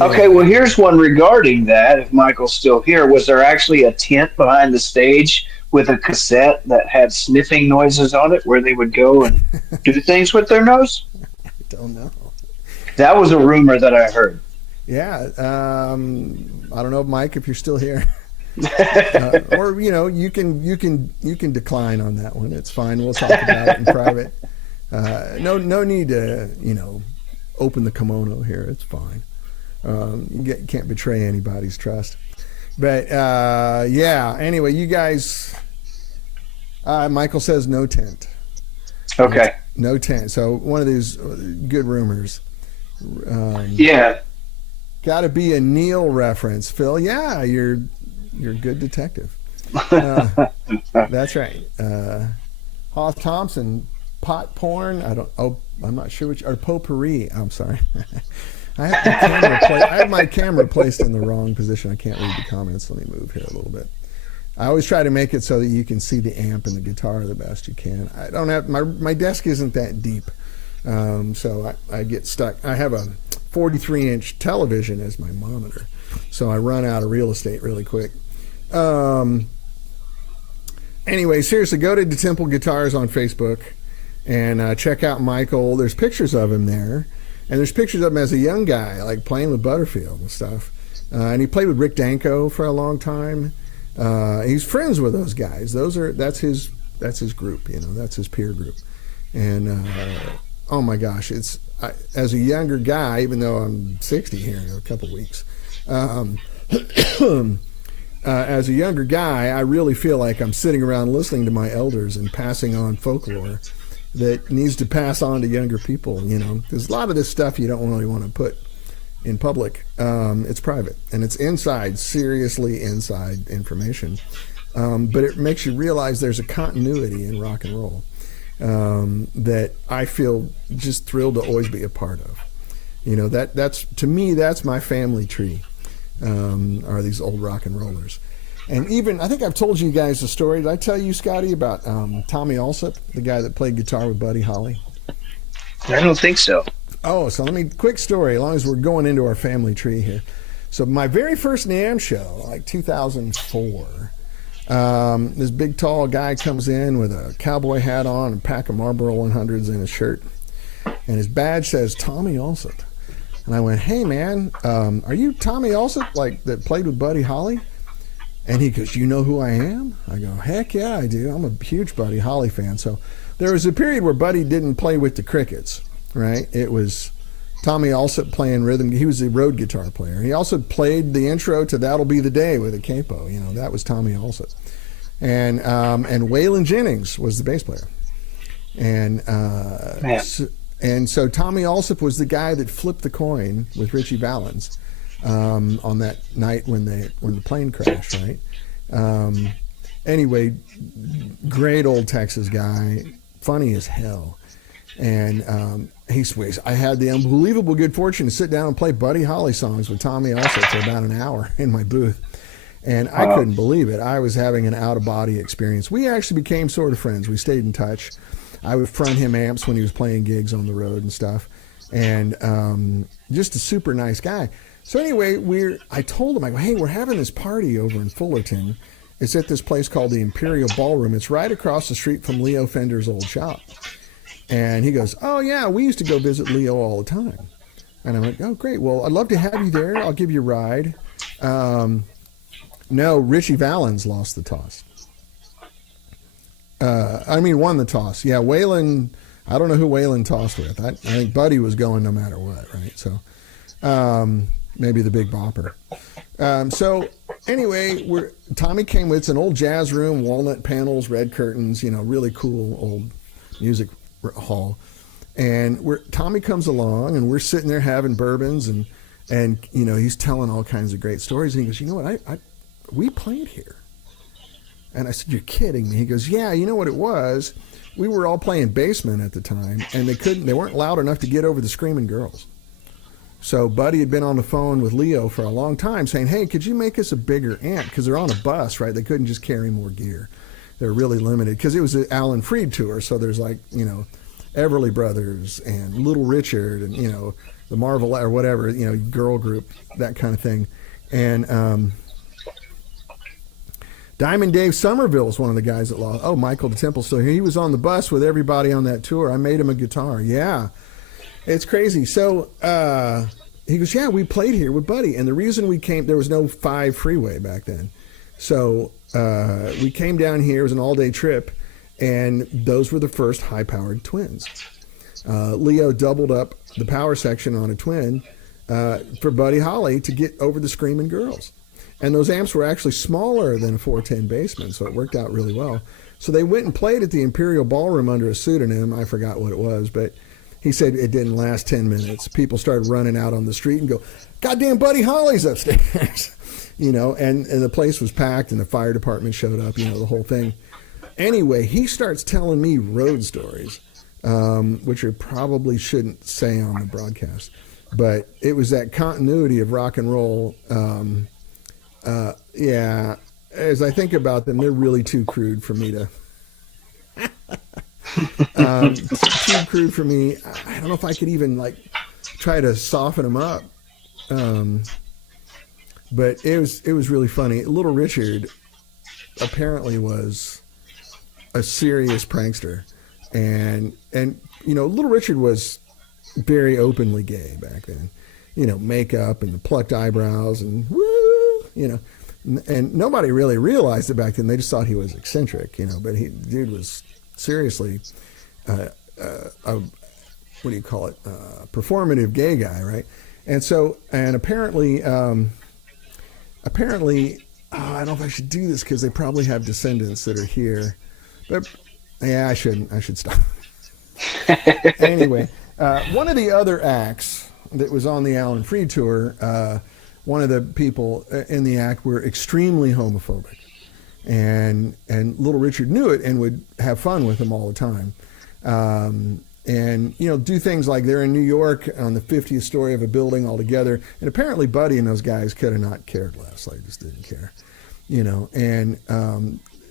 Okay, well, here's one regarding that. If Michael's still here, was there actually a tent behind the stage with a cassette that had sniffing noises on it where they would go and do things with their nose? I don't know. That was a rumor that I heard. Yeah. I don't know, Mike, if you're still here. Or you can decline on that one. It's fine. We'll talk about it in private. No need to open the kimono here. It's fine. You can't betray anybody's trust. But anyway, you guys. Michael says no tent. Okay. No tent. So one of these good rumors. Got to be a Neil reference, Phil. Yeah, you're a good detective. That's right. Hoth Thompson, pot porn. I'm not sure which. Or potpourri. I'm sorry. I have my camera placed in the wrong position. I can't read the comments. Let me move here a little bit. I always try to make it so that you can see the amp and the guitar the best you can. I don't have my desk isn't that deep, so I get stuck. I have a 43-inch television as my monitor, so I run out of real estate really quick. Anyway, seriously, go to DeTemple Guitars on Facebook and check out Michael. There's pictures of him there, and there's pictures of him as a young guy, like playing with Butterfield and stuff. And he played with Rick Danko for a long time. He's friends with those guys. That's his group. That's his peer group. And oh my gosh, as a younger guy, even though I'm 60 here in a couple weeks. As a younger guy, I really feel like I'm sitting around listening to my elders and passing on folklore that needs to pass on to younger people, because a lot of this stuff you don't really want to put in public. It's private, and it's seriously inside information. But it makes you realize there's a continuity in rock and roll that I feel just thrilled to always be a part of. That's to me, that's my family tree. Are these old rock and rollers. And even, I think I've told you guys the story. Did I tell you, Scotty, about Tommy Alsop, the guy that played guitar with Buddy Holly? I don't think so. Oh, so quick story, as long as we're going into our family tree here. So my very first NAMM show, like 2004, this big tall guy comes in with a cowboy hat on and a pack of Marlboro 100s in his shirt. And his badge says Tommy Allsup. And I went, hey man, are you Tommy Allsup, like that played with Buddy Holly? And he goes, you know who I am? I go, heck yeah, I do. I'm a huge Buddy Holly fan. So there was a period where Buddy didn't play with the Crickets, right? It was Tommy Allsup playing rhythm. He was a road guitar player. He also played the intro to That'll Be the Day with a capo. You know, that was Tommy Allsup. And Waylon Jennings was the bass player. And so Tommy Allsup was the guy that flipped the coin with Richie Valens on that night when the plane crashed, right? Anyway, great old Texas guy, funny as hell. And he swears, I had the unbelievable good fortune to sit down and play Buddy Holly songs with Tommy Allsup for about an hour in my booth. And I couldn't believe it. I was having an out-of-body experience. We actually became sort of friends. We stayed in touch. I would front him amps when he was playing gigs on the road and stuff. And just a super nice guy. So anyway, I told him, I go, hey, we're having this party over in Fullerton. It's at this place called the Imperial Ballroom. It's right across the street from Leo Fender's old shop. And he goes, oh, yeah, we used to go visit Leo all the time. And I went, oh, great. Well, I'd love to have you there. I'll give you a ride. No, Richie Valens lost the toss. Won the toss. Yeah, Waylon, I don't know who Waylon tossed with. I think Buddy was going no matter what, right? So maybe the Big Bopper. So anyway, Tommy came with, it's an old jazz room, walnut panels, red curtains, really cool old music hall. And Tommy comes along and we're sitting there having bourbons and he's telling all kinds of great stories. And he goes, you know what, we played here. And I said, you're kidding me. He goes, yeah, you know what it was? We were all playing basement at the time, and they weren't loud enough to get over the screaming girls. So Buddy had been on the phone with Leo for a long time saying, hey, could you make us a bigger amp? Because they're on a bus, right? They couldn't just carry more gear. They're really limited because it was an Alan Freed tour. So there's Everly Brothers and Little Richard and, the Marvel or whatever, girl group, that kind of thing. And, Diamond Dave Somerville is one of the guys that lost. Oh, Michael DeTemple still here. He was on the bus with everybody on that tour. I made him a guitar. Yeah, it's crazy. So he goes, yeah, we played here with Buddy. And the reason we came, there was no 5 freeway back then. So we came down here. It was an all-day trip. And those were the first high-powered twins. Leo doubled up the power section on a twin for Buddy Holly to get over the screaming girls. And those amps were actually smaller than a 410 Bassman, so it worked out really well. So they went and played at the Imperial Ballroom under a pseudonym. I forgot what it was, but he said it didn't last 10 minutes. People started running out on the street and go, goddamn Buddy Holly's upstairs, and the place was packed and the fire department showed up, the whole thing. Anyway, he starts telling me road stories, which I probably shouldn't say on the broadcast, but it was that continuity of rock and roll. Yeah, as I think about them, they're really too crude for me to. Too crude for me. I don't know if I could even try to soften them up. But it was really funny. Little Richard apparently was a serious prankster, and Little Richard was very openly gay back then. Makeup and the plucked eyebrows and woo. And nobody really realized it back then. They just thought he was eccentric, but dude was seriously, what do you call it? Performative gay guy, right? And so, and apparently, I don't know if I should do this because they probably have descendants that are here, but yeah, I should stop. Anyway, one of the other acts that was on the Alan Freed tour, one of the people in the act were extremely homophobic, and Little Richard knew it and would have fun with them all the time, and do things like they're in New York on the 50th story of a building all together, and apparently Buddy and those guys could have not cared less. They just didn't care, and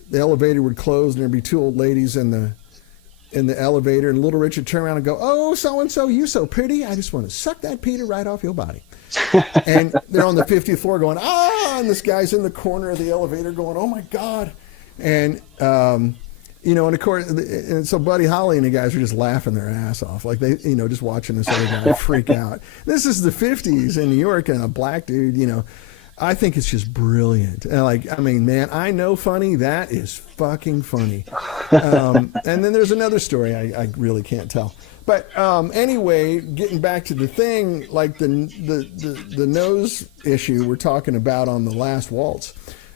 the elevator would close and there'd be 2 old ladies in in the elevator, and Little Richard turn around and go, "Oh, so and so, you so pretty. I just want to suck that Peter right off your body." And they're on the 50th floor going, "Ah!" And this guy's in the corner of the elevator going, "Oh my God!" And you know, and of course, and so Buddy Holly and the guys are just laughing their ass off, like they, you know, just watching this other guy freak out. This is the 50s in New York, and a black dude, you know. I think it's just brilliant. And like, I mean, man, I know funny. That is fucking funny. And then there's another story I really can't tell. But anyway, getting back to the thing, like the nose issue we're talking about on the last waltz.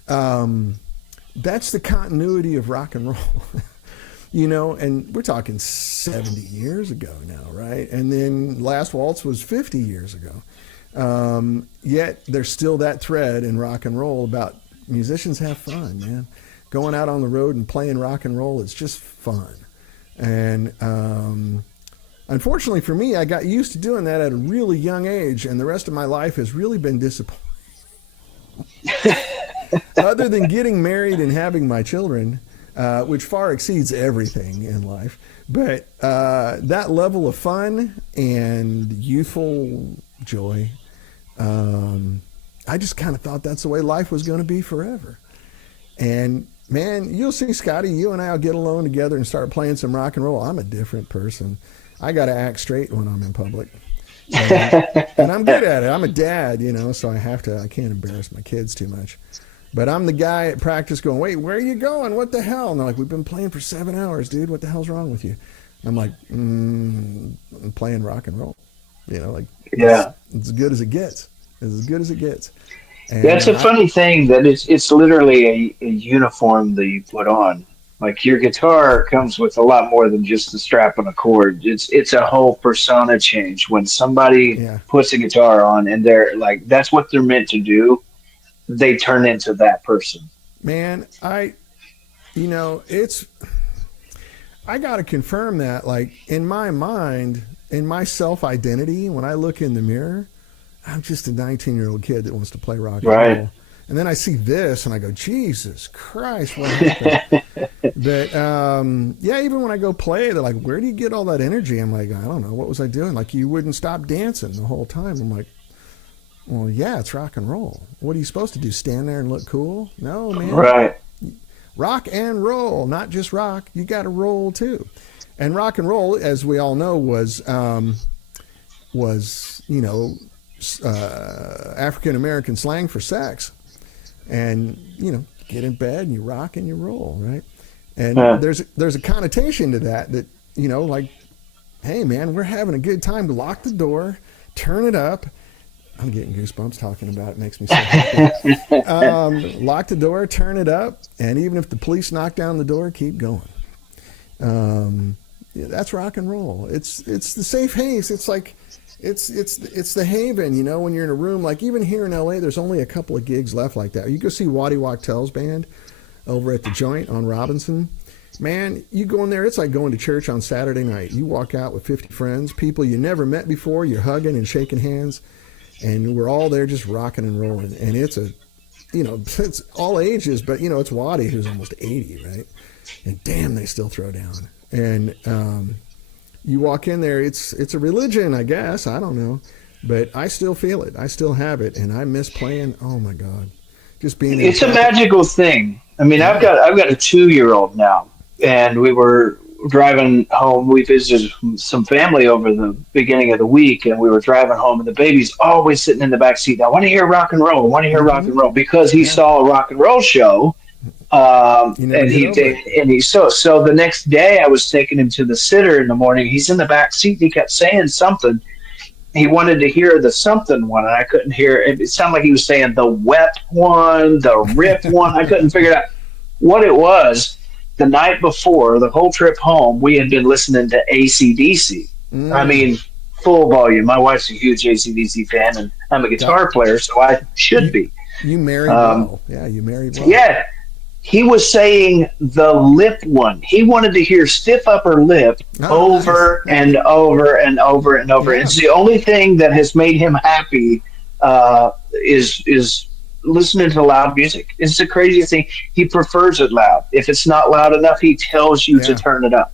That's the continuity of rock and roll, you know, and we're talking 70 years ago now, right? And then Last Waltz was 50 years ago. Yet there's still that thread in rock and roll about musicians have fun, man. Going out on the road and playing rock and roll, it's just fun. And unfortunately for me, I got used to doing that at a really young age, and the rest of my life has really been disappointing. Other than getting married and having my children, which far exceeds everything in life, but that level of fun and youthful joy, I just kind of thought that's the way life was going to be forever. And man, you'll see, Scotty, you and I will get alone together and start playing some rock and roll. I'm a different person. I got to act straight when I'm in public. And I'm good at it. I'm a dad, you know, so I can't embarrass my kids too much. But I'm the guy at practice going, "Wait, where are you going? What the hell?" And they're like, "We've been playing for 7 hours, dude. What the hell's wrong with you?" I'm like, I'm playing rock and roll. You know, like, yeah, it's as good as it gets. It's as good as it gets. And that's a funny thing that it's literally a uniform that you put on. Like, your guitar comes with a lot more than just the strap and a cord. It's a whole persona change when somebody puts a guitar on and they're like, that's what they're meant to do. They turn into that person. Man, I got to confirm that, like, in my mind, in my self-identity, when I look in the mirror, I'm just a 19-year-old kid that wants to play rock and roll. And then I see this and I go, Jesus Christ, what happened? But, even when I go play, they're like, "Where do you get all that energy?" I'm like, "I don't know. What was I doing?" Like, "You wouldn't stop dancing the whole time." I'm like, "Well, yeah, it's rock and roll. What are you supposed to do? Stand there and look cool?" No, man. Right. Rock and roll, not just rock. You got to roll too. And rock and roll, as we all know, was African American slang for sex. And, you know, get in bed and you rock and you roll, right? And there's a connotation to that, you know, like, hey man, we're having a good time. Lock the door, turn it up. I'm getting goosebumps talking about it. Makes me so happy. Lock the door, turn it up, and even if the police knock down the door, keep going. That's rock and roll. It's the safe haze. It's like it's the haven. You know, when you're in a room, like even here in LA, there's only a couple of gigs left like that. You go see Waddy Wachtel's band over at the Joint on Robinson. Man, you go in there, it's like going to church on Saturday night. You walk out with 50 friends, people you never met before. You're hugging and shaking hands. And we're all there just rocking and rolling. And it's it's all ages, but, you know, it's Waddy who's almost 80, right? And damn, they still throw down. And you walk in there, it's a religion, I guess. I don't know. But I still feel it. I still have it. And I miss playing. Oh, my God. Just being It's a magical thing. I mean, I've got a 2-year-old now. And we were driving home. We visited some family over the beginning of the week, and we were driving home, and the baby's always sitting in the back seat. I want to hear rock and roll. I want to hear rock and roll, because he saw a rock and roll show. So the next day I was taking him to the sitter in the morning. He's in the back seat. He kept saying something. He wanted to hear the something one, and I couldn't hear it. It sounded like he was saying the wet one, the rip one. I couldn't figure out what it was. The night before, the whole trip home, we had been listening to AC/DC. I mean, full volume. My wife's a huge AC/DC fan, and I'm a guitar player, so I should be. You married well. Yeah, you married well. Yeah. He was saying the lip one. He wanted to hear stiff upper lip over and over and over and over. Yeah. It's the only thing that has made him happy is listening to loud music. It's the craziest thing. He prefers it loud. If it's not loud enough, he tells you to turn it up.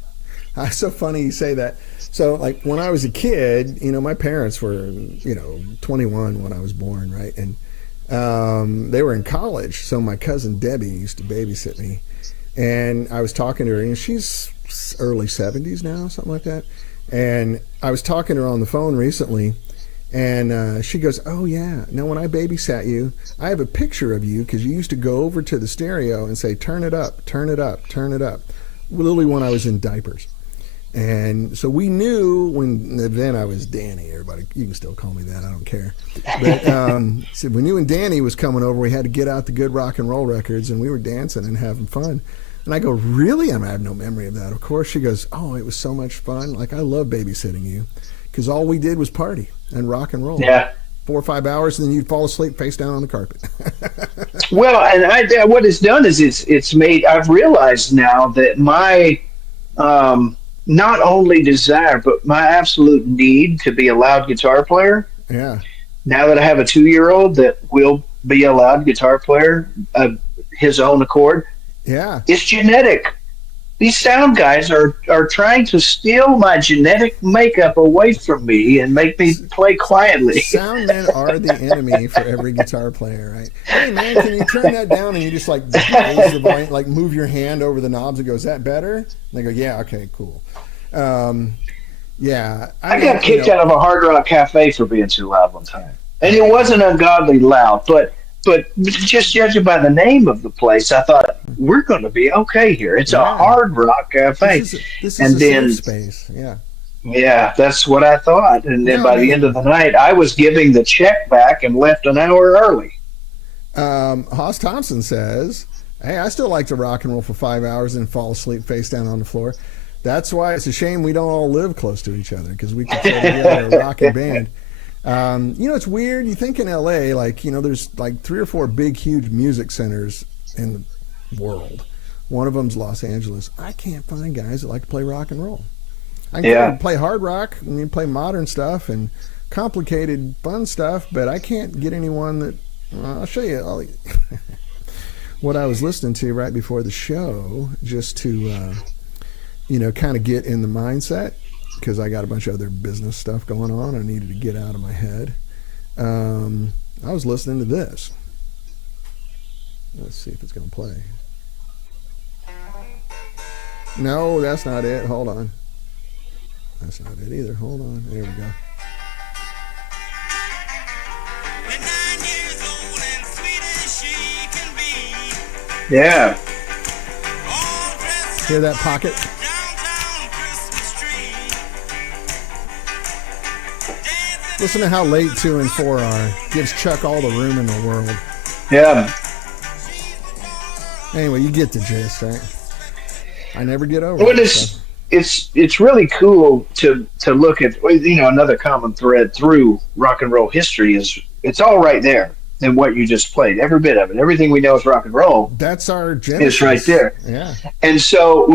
It's so funny you say that. So, like, when I was a kid, my parents were, 21 when I was born, right? And they were in college. So my cousin Debbie used to babysit me. And I was talking to her, and she's early 70s now, something like that. And I was talking to her on the phone recently, and she goes, "Oh, yeah. Now, when I babysat you, I have a picture of you because you used to go over to the stereo and say, 'Turn it up, turn it up, turn it up.'" Literally when I was in diapers. And so we knew then I was Danny. Everybody, you can still call me that. I don't care. But so we knew when Danny was coming over, we had to get out the good rock and roll records, and we were dancing and having fun. And I go, "Really?" I have no memory of that. Of course, she goes, "Oh, it was so much fun. Like, I love babysitting you because all we did was party and rock and roll. Yeah. 4 or 5 hours, and then you'd fall asleep face down on the carpet." Well, and what it's done is it's made. I've realized now that my not only desire but my absolute need to be a loud guitar player. Yeah. Now that I have a 2-year-old that will be a loud guitar player of his own accord. Yeah. It's genetic. These sound guys are trying to steal my genetic makeup away from me and make me play quietly. Sound men are the enemy for every guitar player, right? "Hey, man, can you turn that down?" And you just like raise the volume, like move your hand over the knobs and go, "Is that better?" And they go, "Yeah, okay, cool." Yeah. I got kicked out of a Hard Rock Cafe for being too loud one time. And it wasn't ungodly loud, but just judging by the name of the place, I thought, we're going to be okay here. It's a Hard Rock Cafe. This is and a then, safe space. Yeah. Yeah, that's what I thought. And then by the end of the night, I was giving the check back and left an hour early. Hoss Thompson says, "Hey, I still like to rock and roll for 5 hours and fall asleep face down on the floor. That's why it's a shame we don't all live close to each other because we could throw together a rocking band." It's weird. You think in LA, there's like 3 or 4 big, huge music centers in the world. One of them's Los Angeles. I can't find guys that like to play rock and roll. I can play hard rock, I mean, play modern stuff and complicated, fun stuff, but I can't get anyone that. I'll show you what I was listening to right before the show, just to kind of get in the mindset. Because I got a bunch of other business stuff going on. I needed to get out of my head. I was listening to this. Let's see if it's going to play. No, that's not it. Hold on. That's not it either. Hold on. There we go. Yeah. Hear that pocket? Listen to how late 2 and 4 are. Gives Chuck all the room in the world. Yeah. Anyway, you get the gist, right? I never get over it. It's really cool to look at. Another common thread through rock and roll history is it's all right there in what you just played. Every bit of it, everything we know is rock and roll. That's our genesis. Is right there. Yeah. And so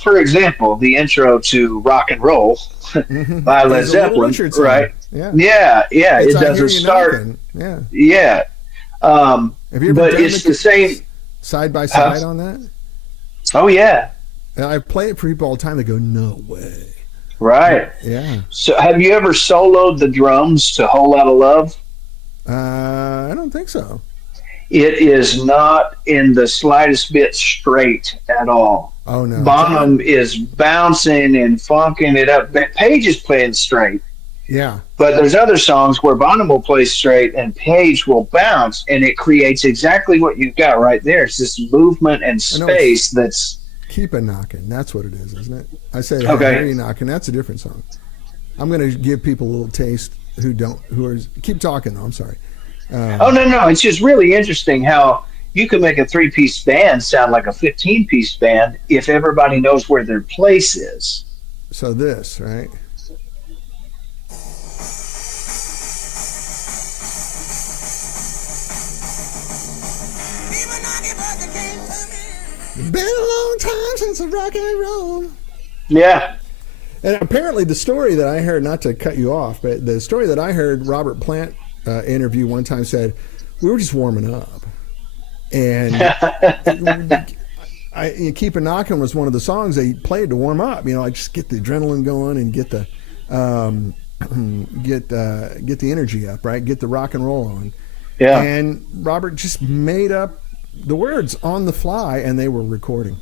for example, the intro to Rock and Roll by Led Zeppelin, right? Yeah. It doesn't start. Yeah. Yeah. Have you ever but it's the same side by side on that? Oh yeah. And I play it for people all the time. They go, "No way." Right. Yeah. So have you ever soloed the drums to Whole Lotta Love? I don't think so. It is not in the slightest bit straight at all. Oh no. Bonham is bouncing and funking it up. Page is playing straight. Yeah. But there's other songs where Bonham will play straight and Page will bounce, and it creates exactly what you've got right there. It's this movement and space that's... Keep a Knockin'. That's what it is, isn't it? I say, okay. Hey, Knockin'. That's a different song. I'm going to give people a little taste who are... Keep talking, though. I'm sorry. No. It's just really interesting how you can make a 3-piece band sound like a 15-piece band if everybody knows where their place is. So this, right? Been a long time since I rock and roll. Yeah. And apparently the story that I heard, not to cut you off, but the story that I heard Robert Plant interview one time said, we were just warming up. And I Keep a Knockin' was one of the songs they played to warm up. You know, like just get the adrenaline going and get the get the energy up, right? Get the rock and roll on. Yeah. And Robert just made up the words on the fly, and they were recording.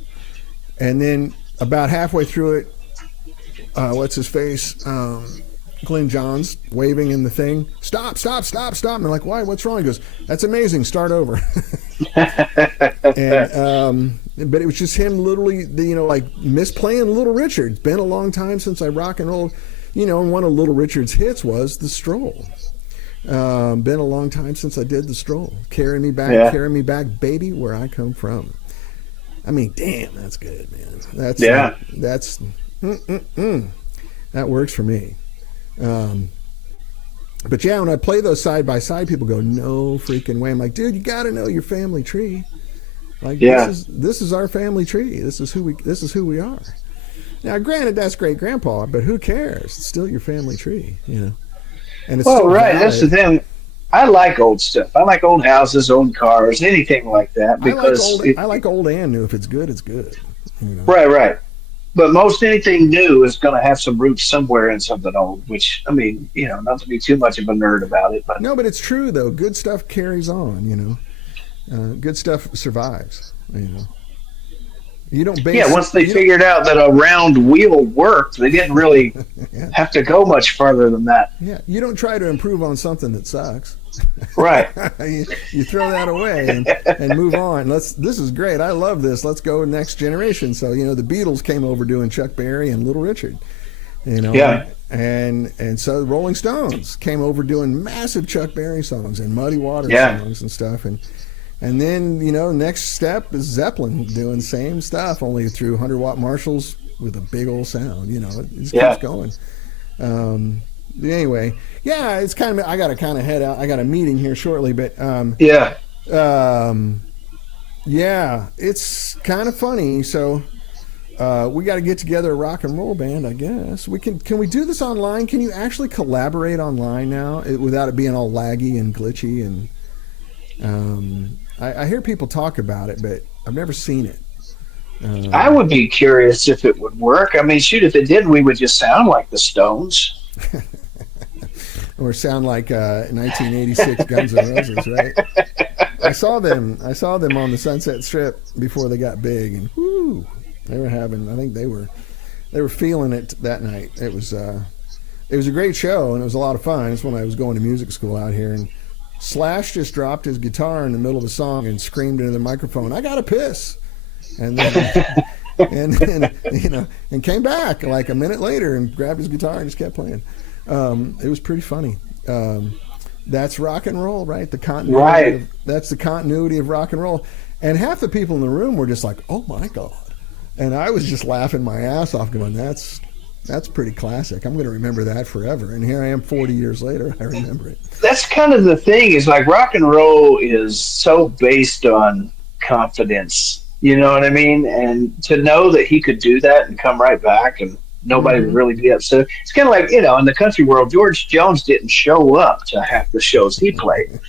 And then about halfway through it, what's his face? Glen Johns waving in the thing. Stop. And they're like, why? What's wrong? He goes, that's amazing. Start over. And but it was just him literally, like misplaying Little Richard. It's been a long time since I rock and rolled, and one of Little Richard's hits was The Stroll. Been a long time since I did The Stroll. Carry me back, baby, where I come from. I mean, damn, that's good, man. That's that works for me. But yeah, when I play those side by side, people go, no freaking way. I'm like, dude, you got to know your family tree. Like, this is our family tree. This is who we are. Now, granted, that's great grandpa, but who cares? It's still your family tree, And it's right. That's the thing. I like old stuff. I like old houses, old cars, anything like that. Because I like old and new. If it's good, it's good. Right. But most anything new is going to have some roots somewhere in something old, which, I mean, not to be too much of a nerd about it. But no, but it's true, though. Good stuff carries on, good stuff survives, You don't base once they figured out that a round wheel worked, they didn't really have to go much further than that. Yeah, you don't try to improve on something that sucks. Right. you throw that away and move on. This is great. I love this. Let's go next generation. So, the Beatles came over doing Chuck Berry and Little Richard. Yeah. And so the Rolling Stones came over doing massive Chuck Berry songs and Muddy Waters songs and stuff. And then, next step is Zeppelin doing the same stuff, only through 100-watt Marshalls with a big old sound. It just keeps going. Anyway, it's kind of, I got to kind of head out. I got a meeting here shortly, but it's kind of funny. So we got to get together a rock and roll band, I guess. Can we do this online? Can you actually collaborate online now without it being all laggy and glitchy? And I hear people talk about it, but I've never seen it. I would be curious if it would work. I mean, shoot, if it did, we would just sound like the Stones. Or sound like 1986 Guns N' Roses, right? I saw them on the Sunset Strip before they got big, and whoo, they were having. I think they were feeling it that night. It was a great show, and it was a lot of fun. It's when I was going to music school out here, and Slash just dropped his guitar in the middle of the song and screamed into the microphone, "I gotta piss," and then and came back like a minute later and grabbed his guitar and just kept playing. It was pretty funny. That's rock and roll, right? The continuity. Right. That's the continuity of rock and roll. And half the people in the room were just like, "Oh my God," and I was just laughing my ass off, going, "That's pretty classic. I'm going to remember that forever." And here I am, 40 years later. I remember it. That's kind of the thing. Is like rock and roll is so based on confidence. You know what I mean? And to know that he could do that and come right back and nobody would really be upset. It's kind of like, in the country world, George Jones didn't show up to half the shows he played.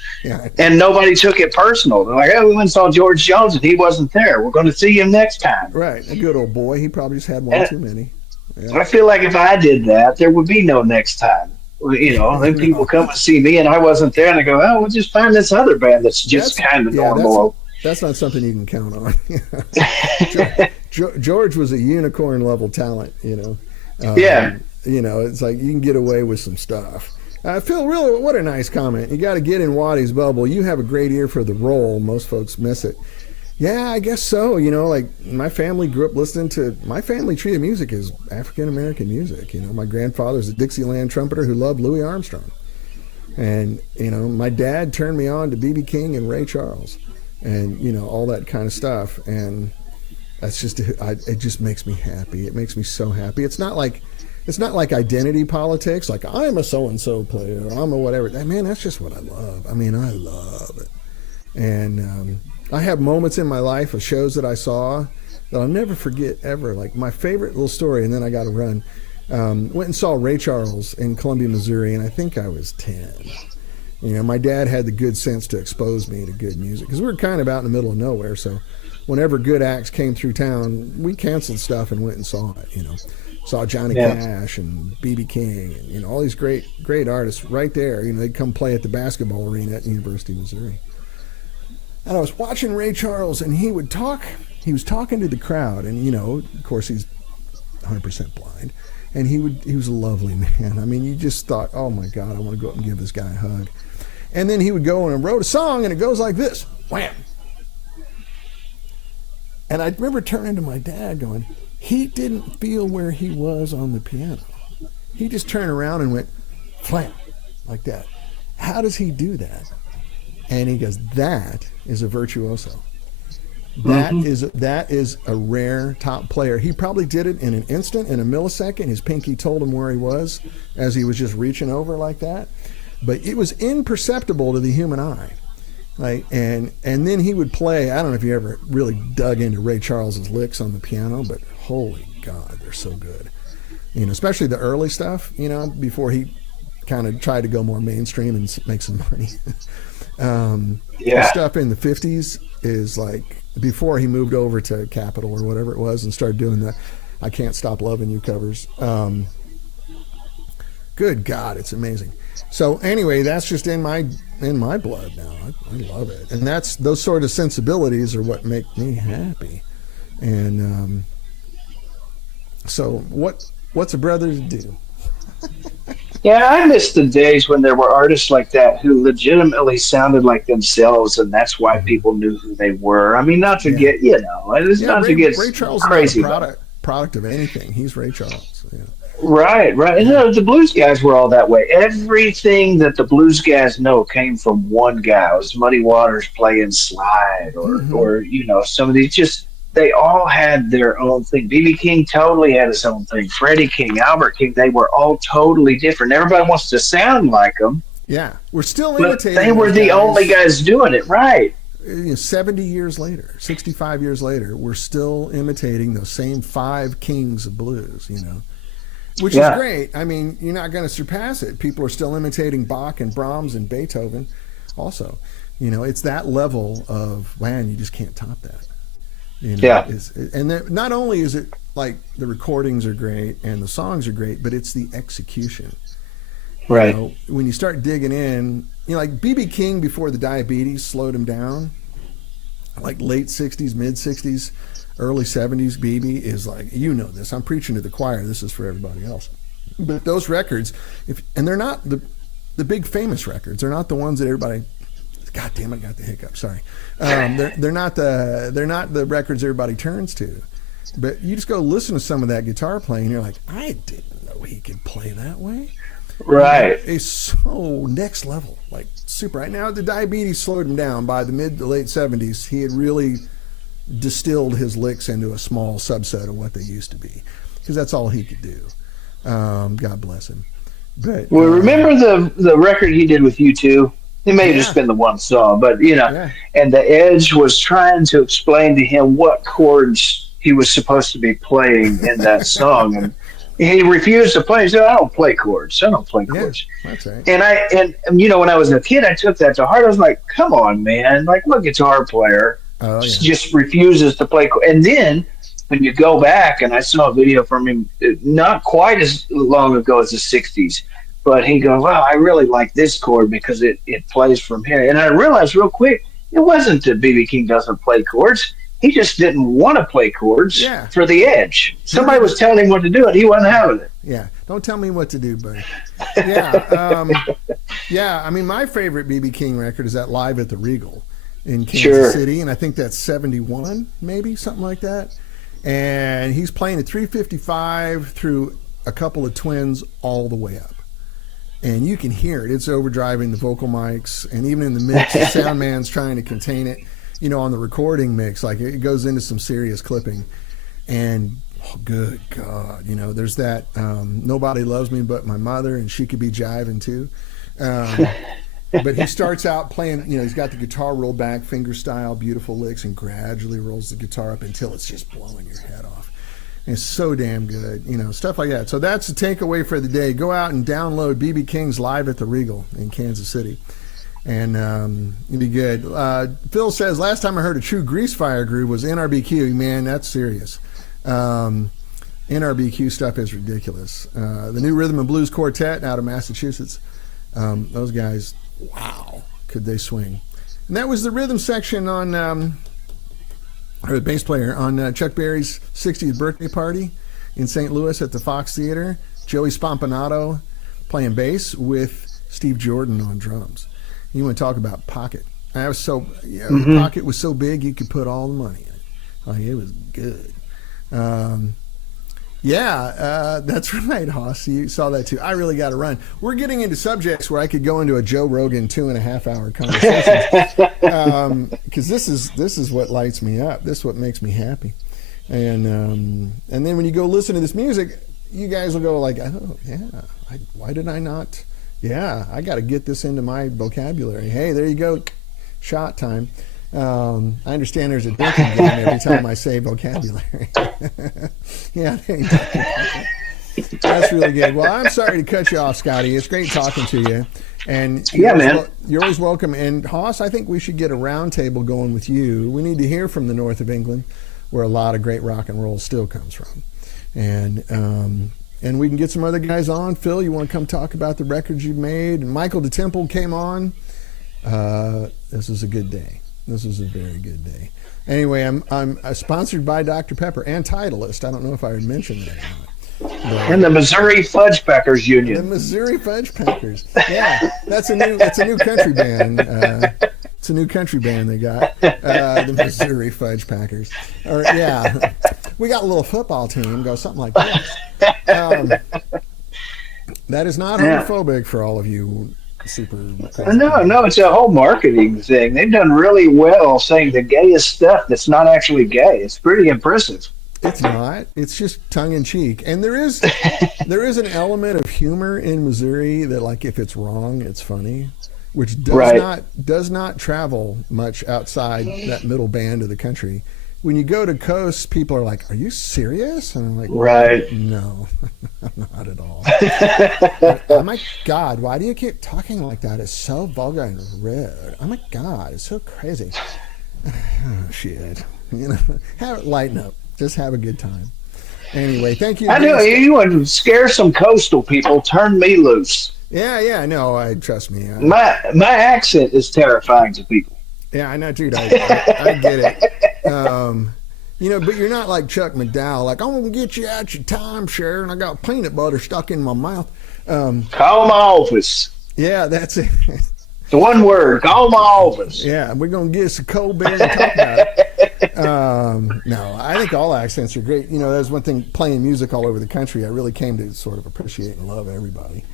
And nobody took it personal. They're like, "Oh, we went and saw George Jones and he wasn't there. We're going to see him next time." Right. A good old boy. He probably just had one too many. Yeah. I feel like if I did that, there would be no next time. Then people come and see me and I wasn't there and they go, "Oh, we'll just find this other band that's just kind of normal." That's not something you can count on. George was a unicorn level talent, it's like you can get away with some stuff. Phil, really, what a nice comment. You got to get in Waddy's bubble. You have a great ear for the roll. Most folks miss it. Yeah, I guess so. Like my family grew up listening to, my family tree of music is African-American music. My grandfather's a Dixieland trumpeter who loved Louis Armstrong. And, my dad turned me on to B.B. King and Ray Charles and, all that kind of stuff. And that's just, it just makes me happy. It makes me so happy. It's not like identity politics, like I'm a so-and-so player, or I'm a whatever. Man, that's just what I love. I mean, I love it. And I have moments in my life of shows that I saw that I'll never forget ever. Like my favorite little story, and then I got to run. Went and saw Ray Charles in Columbia, Missouri, and I think I was 10. My dad had the good sense to expose me to good music because we were kind of out in the middle of nowhere. So whenever good acts came through town, we canceled stuff and went and saw it. Saw Johnny Yeah. Cash and B.B. King and all these great artists right there. They'd come play at the basketball arena at University of Missouri. And I was watching Ray Charles, and he would talk. He was talking to the crowd, and of course, he's 100% blind, and he was a lovely man. I mean, you just thought, oh my God, I want to go up and give this guy a hug. And then he would go and wrote a song, and it goes like this, wham. And I remember turning to my dad, going, he didn't feel where he was on the piano. He just turned around and went, flam, like that. How does he do that? And he goes, that is a virtuoso. That is a rare top player. He probably did it in an instant, in a millisecond. His pinky told him where he was as he was just reaching over like that. But it was imperceptible to the human eye. And then he would play. I don't know if you ever really dug into Ray Charles's licks on the piano, but holy God, they're so good. Especially the early stuff, before he kind of tried to go more mainstream and make some money. The stuff in the 50s is like before he moved over to Capitol or whatever it was and started doing the I Can't Stop Loving You covers. Good God, it's amazing. So anyway, that's just in my blood now. I love it. And those sort of sensibilities are what make me happy. And so what's a brother to do? Yeah, I miss the days when there were artists like that who legitimately sounded like themselves, and that's why people knew who they were. I mean, not to get, to get Ray Charles crazy. Is not a product of anything. He's Ray Charles. Yeah. Right. And the blues guys were all that way. Everything that the blues guys know came from one guy. It was Muddy Waters playing slide, or some of these just. They all had their own thing. B.B. King totally had his own thing. Freddie King, Albert King, they were all totally different. Everybody wants to sound like them. Yeah, we're still but imitating. They were the only guys doing it, right? 70 years later, 65 years later, we're still imitating those same five kings of blues, which is great. I mean, you're not going to surpass it. People are still imitating Bach and Brahms and Beethoven also. It's that level of, man, you just can't top that. And not only is it like the recordings are great and the songs are great, but it's the execution. Right. When you start digging in, like B.B. King before the diabetes slowed him down, like late 60s, mid 60s, early 70s, B.B. is like, this. I'm preaching to the choir. This is for everybody else. But those records, and they're not the big famous records. They're not the ones that everybody. God damn it, I got the hiccup. Sorry. They're not the records everybody turns to. But you just go listen to some of that guitar playing, and you're like, I didn't know he could play that way. Right. It's so next level, like super. Right now, the diabetes slowed him down. By the mid to late 70s, he had really distilled his licks into a small subset of what they used to be, because that's all he could do. God bless him. But remember the record he did with U2? It may have just been the one song, but and the Edge was trying to explain to him what chords he was supposed to be playing in that song, and he refused to play. He said, "I don't play chords. That's right. And when I was a kid, I took that to heart. I was like, "Come on, man! Like, what guitar player just refuses to play?" And then when you go back, and I saw a video from him not quite as long ago as the '60s. But he goes, well, I really like this chord because it plays from here. And I realized real quick, it wasn't that B.B. King doesn't play chords. He just didn't want to play chords for the Edge. Somebody was telling him what to do, and he wasn't having it. Yeah, don't tell me what to do, buddy. I mean, my favorite B.B. King record is that Live at the Regal in Kansas City, and I think that's 71, maybe, something like that. And he's playing at 355 through a couple of twins all the way up. And you can hear it. It's overdriving the vocal mics. And even in the mix, the sound man's trying to contain it, on the recording mix. Like, it goes into some serious clipping. And, good God, there's that Nobody Loves Me But My Mother, and She Could Be Jiving Too. But he starts out playing, he's got the guitar rolled back, finger style, beautiful licks, and gradually rolls the guitar up until it's just blowing your head off. And it's so damn good, stuff like that. So that's the takeaway for the day. Go out and download B.B. King's Live at the Regal in Kansas City. and it'd be good. Phil says, last time I heard a true grease fire groove was NRBQ. Man, that's serious. NRBQ stuff is ridiculous. The new Rhythm and Blues Quartet out of Massachusetts. Those guys, wow, could they swing. And that was the rhythm section on, or the bass player on Chuck Berry's 60th birthday party in St. Louis at the Fox Theater. Joey Spompanato playing bass with Steve Jordan on drums. You want to talk about pocket. I was so, the pocket was so big you could put all the money in it. Like, it was good. That's right, Hoss. You saw that too. I really got to run. We're getting into subjects where I could go into a Joe Rogan 2.5 hour conversation because this is what lights me up. This is what makes me happy. And then when you go listen to this music, you guys will go like, oh yeah, why did I not? Yeah, I got to get this into my vocabulary. Hey, there you go, shot time. I understand there's a drinking game every time I say vocabulary. Yeah, there you go. That's really good. Well, I'm sorry to cut you off, Scotty. It's great talking to you. And you're always welcome. And Hoss, I think we should get a round table going with you. We need to hear from the north of England, where a lot of great rock and roll still comes from. And we can get some other guys on. Phil, you want to come talk about the records you've made? And Michael DeTemple came on. This was a good day. This was a very good day. Anyway, I'm sponsored by Dr. Pepper and Titleist. I don't know if I had mentioned that or not. And the Missouri Fudge Packers Union. The Missouri Fudge Packers. Yeah, that's a new country band. It's a new country band they got. The Missouri Fudge Packers. Or yeah, we got a little football team. Go something like that. That is not homophobic for all of you. Super. No, it's a whole marketing thing. They've done really well saying the gayest stuff that's not actually gay. It's pretty impressive. It's not. It's just tongue in cheek, and there is an element of humor in Missouri that, like, if it's wrong, it's funny, which does not travel much outside that middle band of the country. When you go to coast, people are like, "Are you serious?" And I'm like, "Right, no, not at all." Oh my God, why do you keep talking like that? It's so vulgar and rude. Oh my God, it's so crazy. Oh, shit, lighten up. Just have a good time. Anyway, thank you. I know you would scare some coastal people. Turn me loose. Yeah. No, trust me. My accent is terrifying to people. Yeah, I know, dude. I get it. But you're not like Chuck McDowell. Like, I'm gonna get you out your timeshare, and I got peanut butter stuck in my mouth. Call my office. Yeah, that's it. The one word. Call my office. Yeah, we're gonna get us a cold beer and talk about it. No, I think all accents are great. That's one thing, playing music all over the country, I really came to sort of appreciate and love everybody.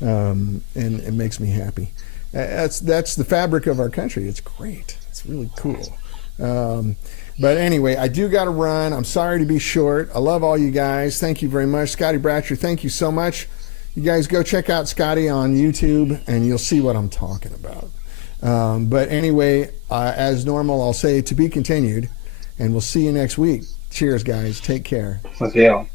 And it makes me happy. That's the fabric of our country. It's great. It's really cool. But anyway, I do got to run. I'm sorry to be short. I love all you guys. Thank you very much. Scotty Bratcher, thank you so much. You guys go check out Scotty on YouTube, and you'll see what I'm talking about. But anyway, as normal, I'll say to be continued. And we'll see you next week. Cheers, guys. Take care. Okay.